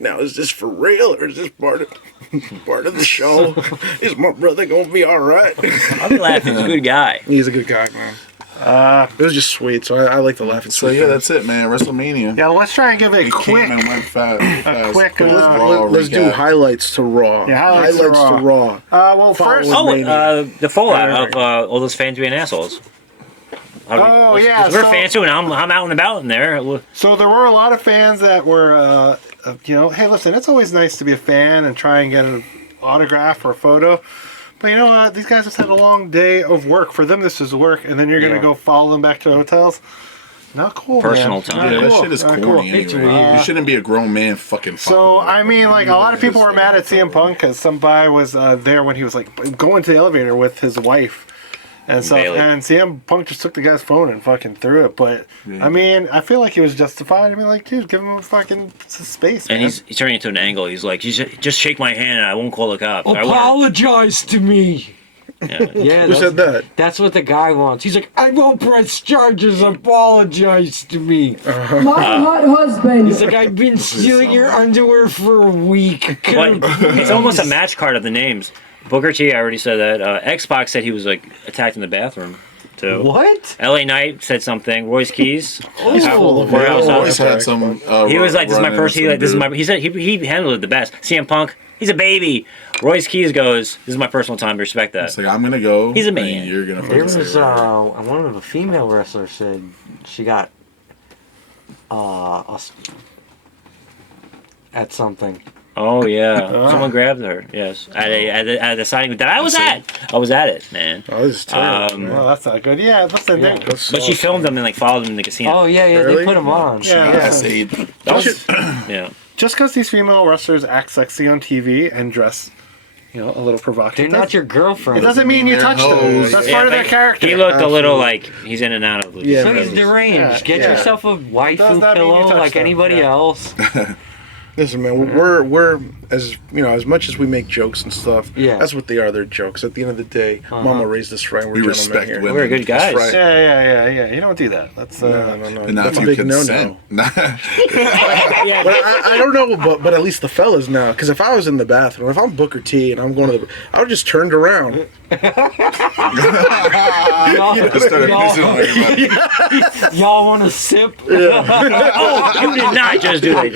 now is this for real or is this part of the show? Is my brother gonna be all right? I'll be laughing. He's a good guy. He's a good guy, man. It was just sweet, so I like to laugh and So yeah, that's it, man. WrestleMania. Yeah, let's try and give a It quick. came and went fast. quick, Let's do highlights to Raw. Yeah, highlights to Raw. Well, first. The fallout of all those fans being assholes. Yeah, we're so- fans too, and I'm out and about in there. So there were a lot of fans that were, hey, listen, it's always nice to be a fan and try and get an autograph or a photo. But you know what? These guys just had a long day of work. For them, this is work, and then you're going to go follow them back to the hotels. Not cool, Personal man. time. Not Yeah, that cool. shit is Not corny cool. It's anyway. weird. You shouldn't be a grown man fucking. So, I mean, like, a lot of people were mad at CM Punk because some guy was there when he was, like, going to the elevator with his wife. And so, Bayley. and CM Punk just took the guy's phone and fucking threw it. But, I mean, I feel like he was justified. I mean, like, dude, give him a fucking space, And man. he's turning into an angle. He's like, just shake my hand and I won't call the cops. Apologize to me. Yeah, Who said that? That's what the guy wants. He's like, I won't press charges. Apologize to me. My hot husband. He's like, I've been stealing your underwear for a week. But it's almost a match card of the names. Booker T, I already said that. Xbox said he was like attacked in the bathroom too. What? LA Knight said something. Royce Keys. always had some. He was like, "This is my run-in person." with This is some my. dude. He said he handled it the best. CM Punk, he's a baby. Royce Keys goes, "This is my personal time. Respect that." It's like I'm gonna go. He's a and man. You're gonna. There fucking was say whatever. one of the female wrestlers said she got at something. Oh yeah, someone grabbed her. Yes, at a signing that I was at. I was at it, man. Oh, this is terrible. Well, that's not good. Yeah, listen, Yeah. they- But she filmed them and like followed them in the casino. Oh yeah, they Really? put him on. Yeah. Yes, Abe. That was, yeah. just because these female wrestlers act sexy on TV and dress, a little provocative. They're not your girlfriend. It doesn't mean you They're touch them. hoes. That's Yeah, part of their but character. He looked a little like he's in and out of. Yeah, So man. he's deranged. Yeah, Get yeah. yourself a Does waifu not mean you pillow touch like them. anybody Yeah. else. Listen, man, we're as much as we make jokes and stuff. Yeah. That's what they are. They're jokes. At the end of the day, Mama raised us right. We're We gentlemen respect here. women. We're good guys. That's right. Yeah. You don't do that. That's No. And not That's if a you big no-no. consent. Yeah, But I don't know, but at least the fellas now. Because if I was in the bathroom, if I'm Booker T and I'm going to I would just turned around. Y'all want to sip? oh, you did not just do that.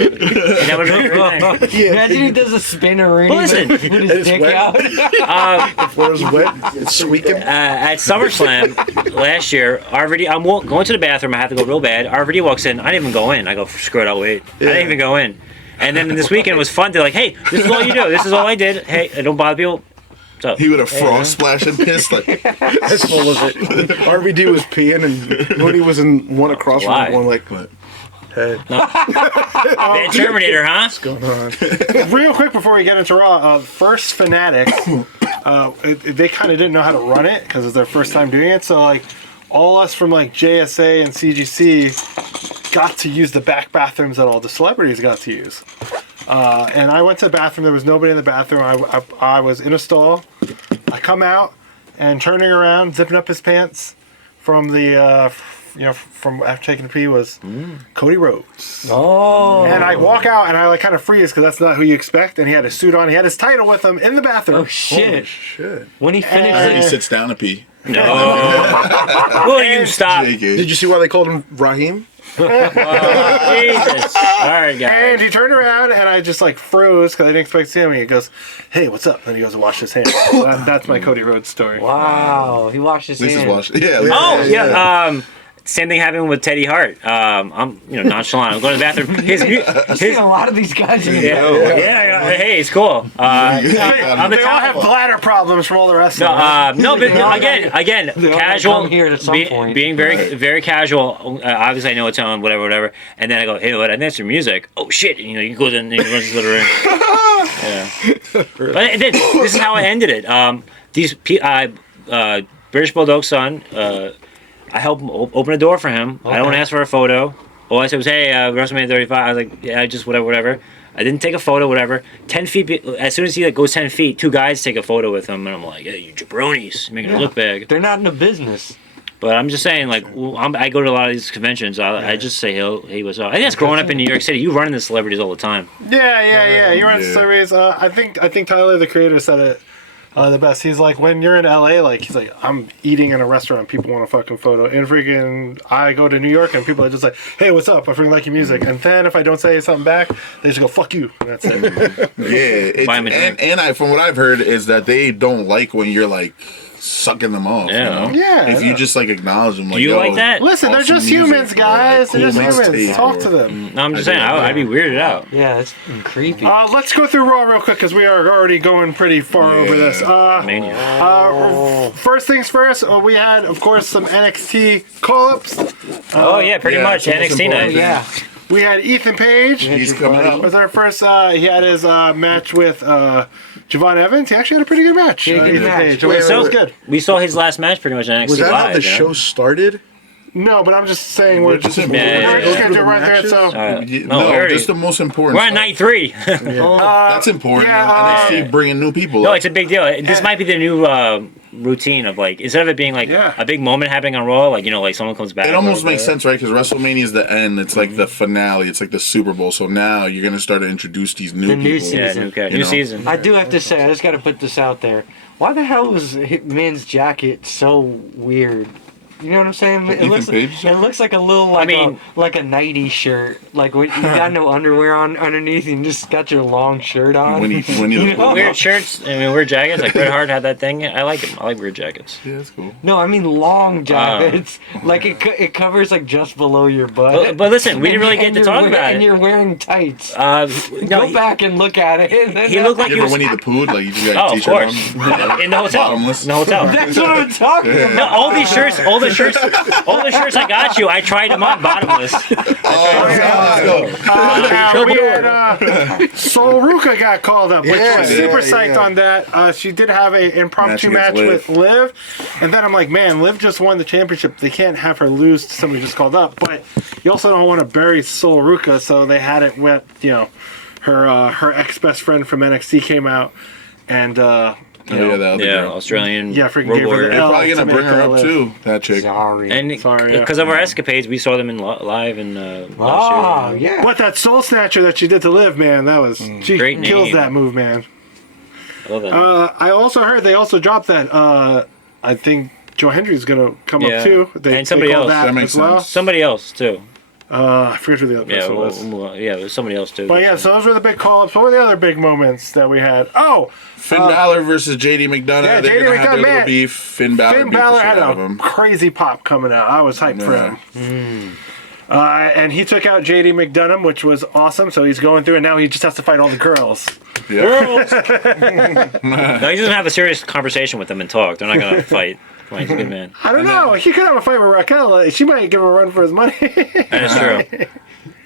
That would have been great. Imagine he does a spin already Well, listen. with his It's dick wet. out. Floor's wet. It's squeaking. At SummerSlam last year, I'm going to the bathroom. I have to go real bad. RVD walks in. I didn't even go in. I go, screw it, I'll wait. I didn't even go in. And then this weekend was fun. They're like, hey, this is all you do. This is all I did. Hey, I don't bother people. So, He would have frost splash and pissed like. That's full of it. RVD was peeing and Mooney was in one across from Why? him going like, hey, Bad Terminator, huh? what's going on? Real quick before we get into Raw, First Fanatics, they kind of didn't know how to run it because it's their first time doing it. So like, all us from like JSA and CGC got to use the back bathrooms that all the celebrities got to use. And I went to the bathroom. There was nobody in the bathroom. I was in a stall. I come out and turning around, zipping up his pants from the from after taking a pee was Cody Rhodes. Oh. And I walk out and I like kind of freeze because that's not who you expect. And he had a suit on. He had his title with him in the bathroom. Oh shit. Shit. When he He finishes sits down to pee. No. Will you stop? JK. Did you see why they called him Raheem? Jesus. All right, And guys. he turned around, and I just like froze because I didn't expect to see him. He goes, "Hey, what's up?" And he goes to wash his hands. That's my Cody Rhodes story. Wow, he washed his This is hands. watch. Yeah. Oh yeah. Same thing happened with Teddy Hart. I'm nonchalant. I'm going to the bathroom. I've seen a lot of these guys in the Yeah. Hey, it's cool. I'm the They all have top. bladder problems from all the rest of No, us. no, but again, They all casual. come here at some point. Being very, very casual. Obviously, I know it's on, whatever. And then I go, hey, what? I think it's your music. Oh shit! And, you go in and he runs to the ring. Yeah. But then, this is how I ended it. British Bulldog's son. I helped him open a door for him. I don't ask for a photo. All I said was, hey, WrestleMania 35. I was like, yeah, just whatever. I didn't take a photo, whatever. 10 feet, as soon as he goes 10 feet, two guys take a photo with him. And I'm like, hey, you jabronis. You're making it look big. They're not in the business. But I'm just saying, like, I go to a lot of these conventions. I just say, hey, what's up? I think that's growing up in New York City. You run into celebrities all the time. Yeah. You run celebrities. I think Tyler, the creator, said it the best. He's like, when you're in LA, like, he's like, I'm eating in a restaurant, people want a fucking photo. And freaking, I go to New York and people are just like, hey, what's up? I freaking like your music. And then if I don't say something back, they just go, fuck you. And that's it. Yeah. From what I've heard is that they don't like when you're like sucking them off. Yeah. You know? Yeah. If you just like acknowledge them, like, Do you like that? Listen, they're awesome just music, humans, or, guys. like, They're just cool humans. taste, Talk or- to them. No, I'm just saying, I'd be weirded out. Yeah, it's creepy. Let's go through Raw real quick because we are already going pretty far over this. Mania. First things first, we had, of course, some NXT call-ups. Oh, yeah, pretty much. it's almost NXT night. Yeah. We had Ethan Page. He's coming up. Was our first, he had his match with Javon Evans. He actually had a pretty good match. Yeah, good Ethan match. Page. Wait, it So was good. we saw his last match pretty much on NXT Was that Live. how the yeah? show started? No, but I'm just saying we're just going yeah. to do right there. So, No, just the most important. We're on stuff. night 3. That's important. yeah, NXT bringing new people. No, up. it's a big deal. This might be the new routine of, like, instead of it being like a big moment happening on Raw, like, like someone comes back. It almost makes sense, right? Because WrestleMania is the end. It's like the finale. It's like the Super Bowl. So now you're gonna start to introduce these new The people. new season. Yeah, new know? season. I do have to say, I just got to put this out there. Why the hell was Hitman's jacket so weird? You know what I'm saying? It Ethan looks, Page? it looks like a little, like, like a nighty shirt. Like, when you got no underwear on underneath, and you just got your long shirt on. When you You know? Weird shirts. I mean, weird jackets. Like Bret Hart had that thing. I like them. I like weird jackets. Yeah, that's cool. No, I mean long jackets. Like, it covers, like, just below your butt. But listen, we didn't really get And to you're talk wearing- about And it. you're wearing tights. No, Go back and look at it. And then he looked like You he ever was. Winnie the Pooh? Like you just got Oh, a of t-shirt course. on? In the hotel. Bottomless. In the hotel. That's what I'm talking about. No, all the shirts I got you, I tried them on bottomless. we had Sol Ruka got called up, which was super psyched on that. She did have an impromptu match against with Liv, and then I'm like, man, Liv just won the championship. They can't have her lose to somebody just called up, but you also don't want to bury Sol Ruka, so they had it with her ex-best friend from NXT came out, and Australian. freaking Road gave her Warrior. the They're L. probably gonna to make bring her Liv. up too. That chick. Sorry. And because of our escapades, we saw them in live in last year. Yeah. What, that Soul Snatcher that she did to Liv, man, that was she Great kills name. that move, man. I love that. I also heard they also dropped that. I think Joe Hendry's gonna come up too. And somebody called else. That makes as well. sense. Somebody else too. I forget who the other Yeah, person was. it was somebody else too. But yeah, so those were the big call-ups. What were the other big moments that we had? Oh, Finn Balor versus JD McDonough. yeah, They're JD gonna have their McDonough, little man. beef. Finn Balor Finn beat the Balor shit had out of a him. crazy pop coming out. I was hyped for him. And he took out JD McDonough, which was awesome. So he's going through, and now he just has to fight all the girls. Yeah. No, he doesn't have a serious conversation with them and talk. They're not gonna fight. Come on, he's a good man. I don't know. He could have a fight with Raquel. She might give him a run for his money. That is true.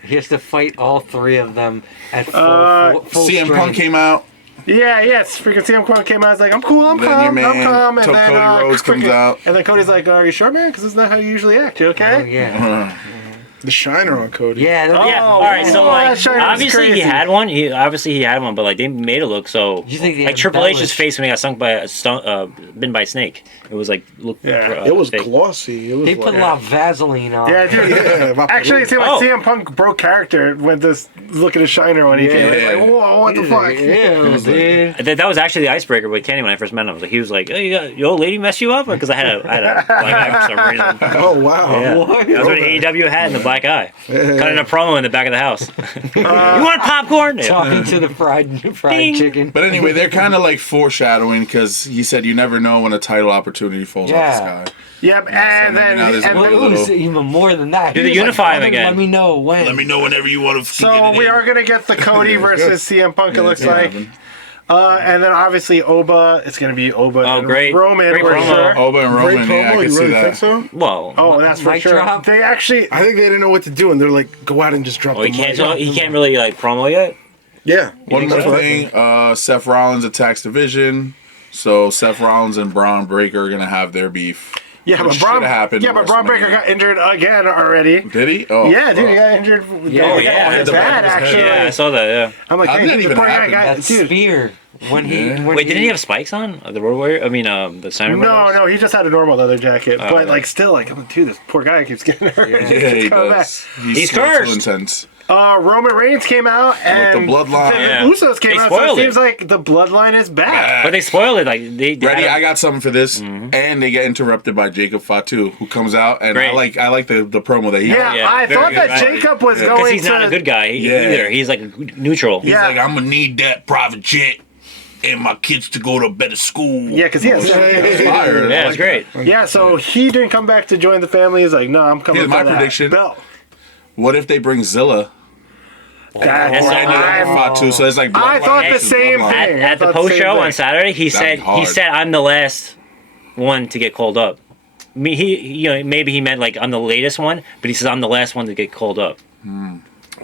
He has to fight all three of them at full CM strength. Punk came out. Yes. Freaking CM Punk came out. He's like, I'm cool, I'm Then calm, your I'm man, calm. And Cody then Rhodes comes out. And then Cody's like, are you sure, man? Because this is not how you usually act. You okay? Oh, yeah. The shiner on Cody. Yeah. Yeah. Oh, All right. So wow, like, that shine was obviously he crazy. had one. He had one, but like they made it look so. You think they like Triple H's embellished? face when he got stung by bitten by a snake? It was like look. It was fake. glossy. It was He put a lot of Vaseline on. Yeah, dude. Yeah, Actually, it seemed like Oh. CM Punk broke character with this look at his shiner when he came in. Like, whoa, what the fuck? Yeah, dude. That was actually the icebreaker with Kenny when I first met him. I was like, he was like, "Oh, your old lady messed you up?" Because I had a black eye for some reason. Oh wow. Yeah. What? That was an AEW hat and the black black eye. Cutting a promo in the back of the house. You want popcorn? Yeah. Talking to the fried chicken. But anyway, they're kind of like foreshadowing because he said you never know when a title opportunity falls off the sky. Yep, and then It was even more than that. Do they He was unify him "Brother, again? Let me know when. Let me know whenever you want to. so we are gonna get the Cody versus CM Punk. It looks like. And then obviously Oba, it's going to be Oba and great. Roman. Great we're promo. sure. Oba and Great Roman. Yeah, I promo. can You see really that. think so? Well, Oh, that's for Mic sure. drop? They actually. I think they didn't know what to do, and they're like, go out and just drop he the can't. mic. He can't really like promo yet. Yeah. One more That's what I thing. think. Seth Rollins attacks Division. So Seth Rollins and Braun Breaker are gonna have their beef. Yeah, Which but Braun. shoulda happened Yeah, but Braun WrestleMania. Breaker got injured again already. Did he? Oh, Yeah, dude, he got injured. Yeah, It's the back bad of his head. actually. Yeah, I saw that. Yeah. I'm like, How did hey, that dude, even poor guy happen? got- That dude. spear. When Wait, didn't he have spikes on the Road Warrior? I mean, the Center. No, he just had a normal leather jacket. But okay. like, still, like, I'm like, dude, this poor guy keeps getting hurt. Yeah, he Coming does. He's still cursed. too intense. Roman Reigns came out and the bloodline. the Yeah. Usos came They out. So it spoiled seems it. like the bloodline is back. But they spoiled it. Like they Ready? had I got something for this, and they get interrupted by Jacob Fatu, who comes out, and Great. I like the promo that he. Yeah, Yeah, I very thought good. that Jacob was Yeah. because going he's to. not a good guy either. He's like neutral. He's Yeah. like, I'm gonna need that private jet and my kids to go to a better school. Yeah, because he has. It's fire. Yeah, it's great. Yeah, so he didn't come back to join the family. He's like, no, I'm coming. Here's for my that prediction. belt. What if they bring Zilla? That's Or ended up I'm- with Fatu, so it's like I thought the versus same bloodline. thing. At the I thought post same show thing. on Saturday, he That'd said be hard. I'm the last one to get called up. I mean, maybe he meant like I'm the latest one, but he says I'm the last one to get called up.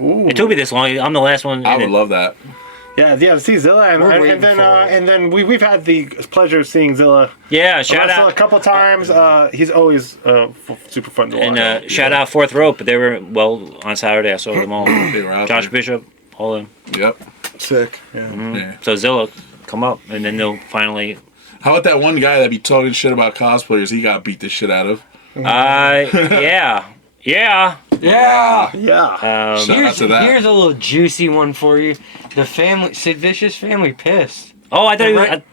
It took me this long. I'm the last one. I would love that. Yeah, to see Zilla, and then we've had the pleasure of seeing Zilla Yeah, shout wrestle a out couple times. He's always super fun to watch. and shout out Fourth Rope. But they were on Saturday. I saw them all. They were out Josh there. Bishop, all of them. Yep. Sick. Yeah. Yeah. So Zilla come up, and then they'll finally. How about that one guy that be talking shit about cosplayers? He got beat the shit out of. Yeah. Yeah. yeah. Shout out to that. Here's a little juicy one for you. The family, Sid Vicious family, pissed. Oh, I thought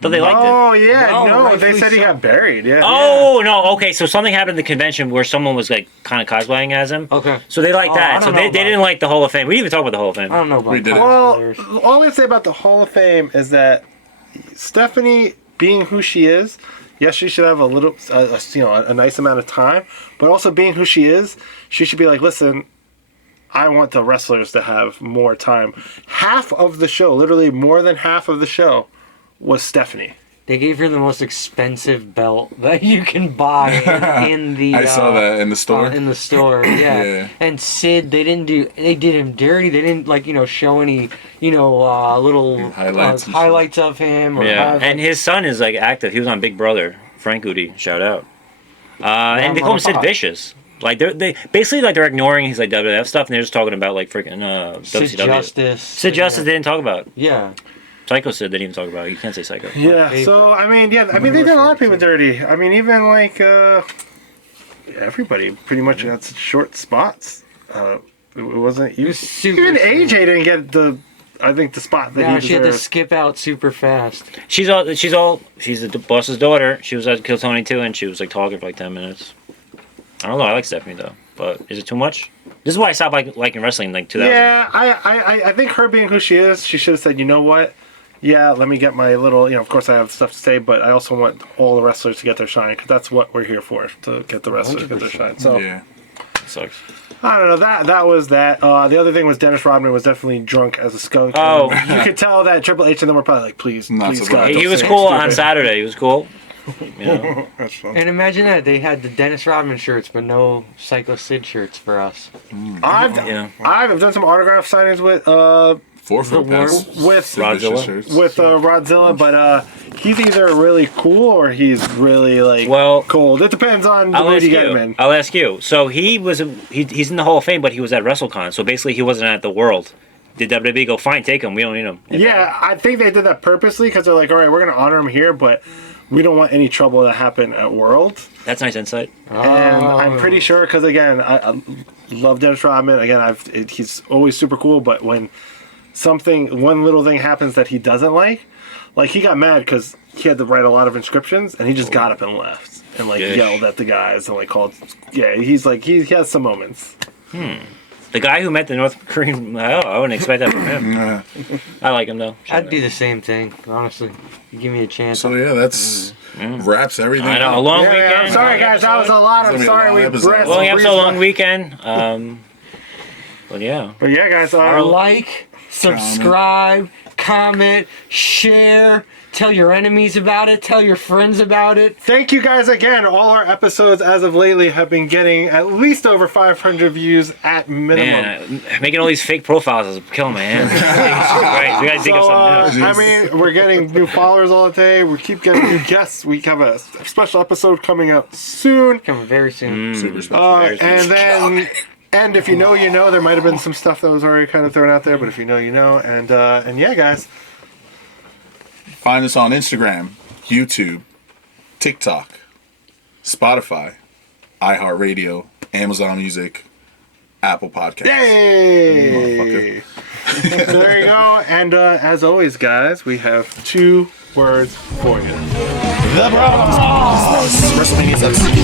they liked it. Oh yeah, No, no, they rightfully said he so. got buried. Yeah. Oh no! Okay, so something happened at the convention where someone was like kind of cosplaying as him. Okay. So they like Oh, that. I So don't they know about- didn't like the Hall of Fame. We didn't even talk about the Hall of Fame. I don't know about We did it. cosplayers. All I say about the Hall of Fame is that Stephanie, being who she is, yes, she should have a nice amount of time, but also being who she is, she should be like, listen, I want the wrestlers to have more time. Half of the show, literally more than half of the show, was Stephanie. They gave her the most expensive belt that you can buy in the. I saw that in the store. In the store, yeah. Yeah. And Sid, they did him dirty. They didn't show any little Highlights and highlights of him. Or Yeah, and his son is like active. He was on Big Brother. Frank Goody, shout out. And they call him Sid Vicious. Like they basically like they're ignoring his like WWF stuff and they're just talking about like freaking Sid WCW. Justice. Sid Justice they didn't talk about. Yeah. Psycho Sid they didn't even talk about. You can't say Psycho. Yeah, favorite. so they did a lot of people dirty. I mean, even like everybody pretty much got such short spots. It wasn't It was super even short. AJ didn't get the spot that Yeah, he she had to deserved. skip out super fast. She's the boss's daughter. She was at Kill Tony too, and she was like talking for like 10 minutes. I don't know. I like Stephanie though, but is it too much? This is why I stopped liking wrestling in like 2000. Yeah, I think her being who she is, she should have said, you know what? Yeah, let me get my little, of course I have stuff to say, but I also want all the wrestlers to get their shine, because that's what we're here for, to get the wrestlers to get their shine. So, Yeah. Sucks. I don't know, that was that. The other thing was Dennis Rodman was definitely drunk as a skunk. Oh. You could tell that Triple H and them were probably like, please, Not please, surprised. God, He don't was say cool anything on stupid. Saturday. He was cool. You know. That's fun. And imagine that they had the Dennis Rodman shirts, but no Psycho Sid shirts for us. I've done some autograph signings with Forfeit pass. Rodzilla? Shirts. Rodzilla, but he's either really cool or he's really like Well, cold. It depends on the I'll mood ask you get him you. in. I'll ask you. So he's in the Hall of Fame, but he was at WrestleCon. So basically, he wasn't at the World. Did WWE go, fine, take him. We don't need him. Yeah, I think they did that purposely because they're like, all right, we're going to honor him here, but we don't want any trouble to happen at World. That's nice insight. And I'm pretty sure because, again, I love Dennis Rodman. Again, he's always super cool, but when one little thing happens that he doesn't like he got mad because he had to write a lot of inscriptions and he just got up and left and Yes. yelled at the guys and called. Yeah, he's like, he has some moments. The guy who met the North Korean, I wouldn't expect that from him. Yeah. I like him though. I'd do the same thing, honestly. You give me a chance. So yeah, that's wraps everything. I know, a up. long Yeah, weekend. I'm sorry, guys. That was a lot. I'm It's gonna be a sorry long we episode. breezed Long episode, long by. weekend. But yeah. But yeah, guys. Like, subscribe, comment, share, tell your enemies about it, tell your friends about it. Thank you guys again. All our episodes as of lately have been getting at least over 500 views at minimum. Man, making all these fake profiles is killing my hands. Right, we gotta think of something new. I mean, we're getting new followers all the day. We keep getting new guests. We have a special episode coming out soon. Coming very soon. Super special. And then, and if you know, you know. There might have been some stuff that was already kind of thrown out there, but if you know, you know. And yeah, guys. Find us on Instagram, YouTube, TikTok, Spotify, iHeartRadio, Amazon Music, Apple Podcasts. Yay! There you go. And as always, guys, we have 2 words for you. WrestleMania Superstore.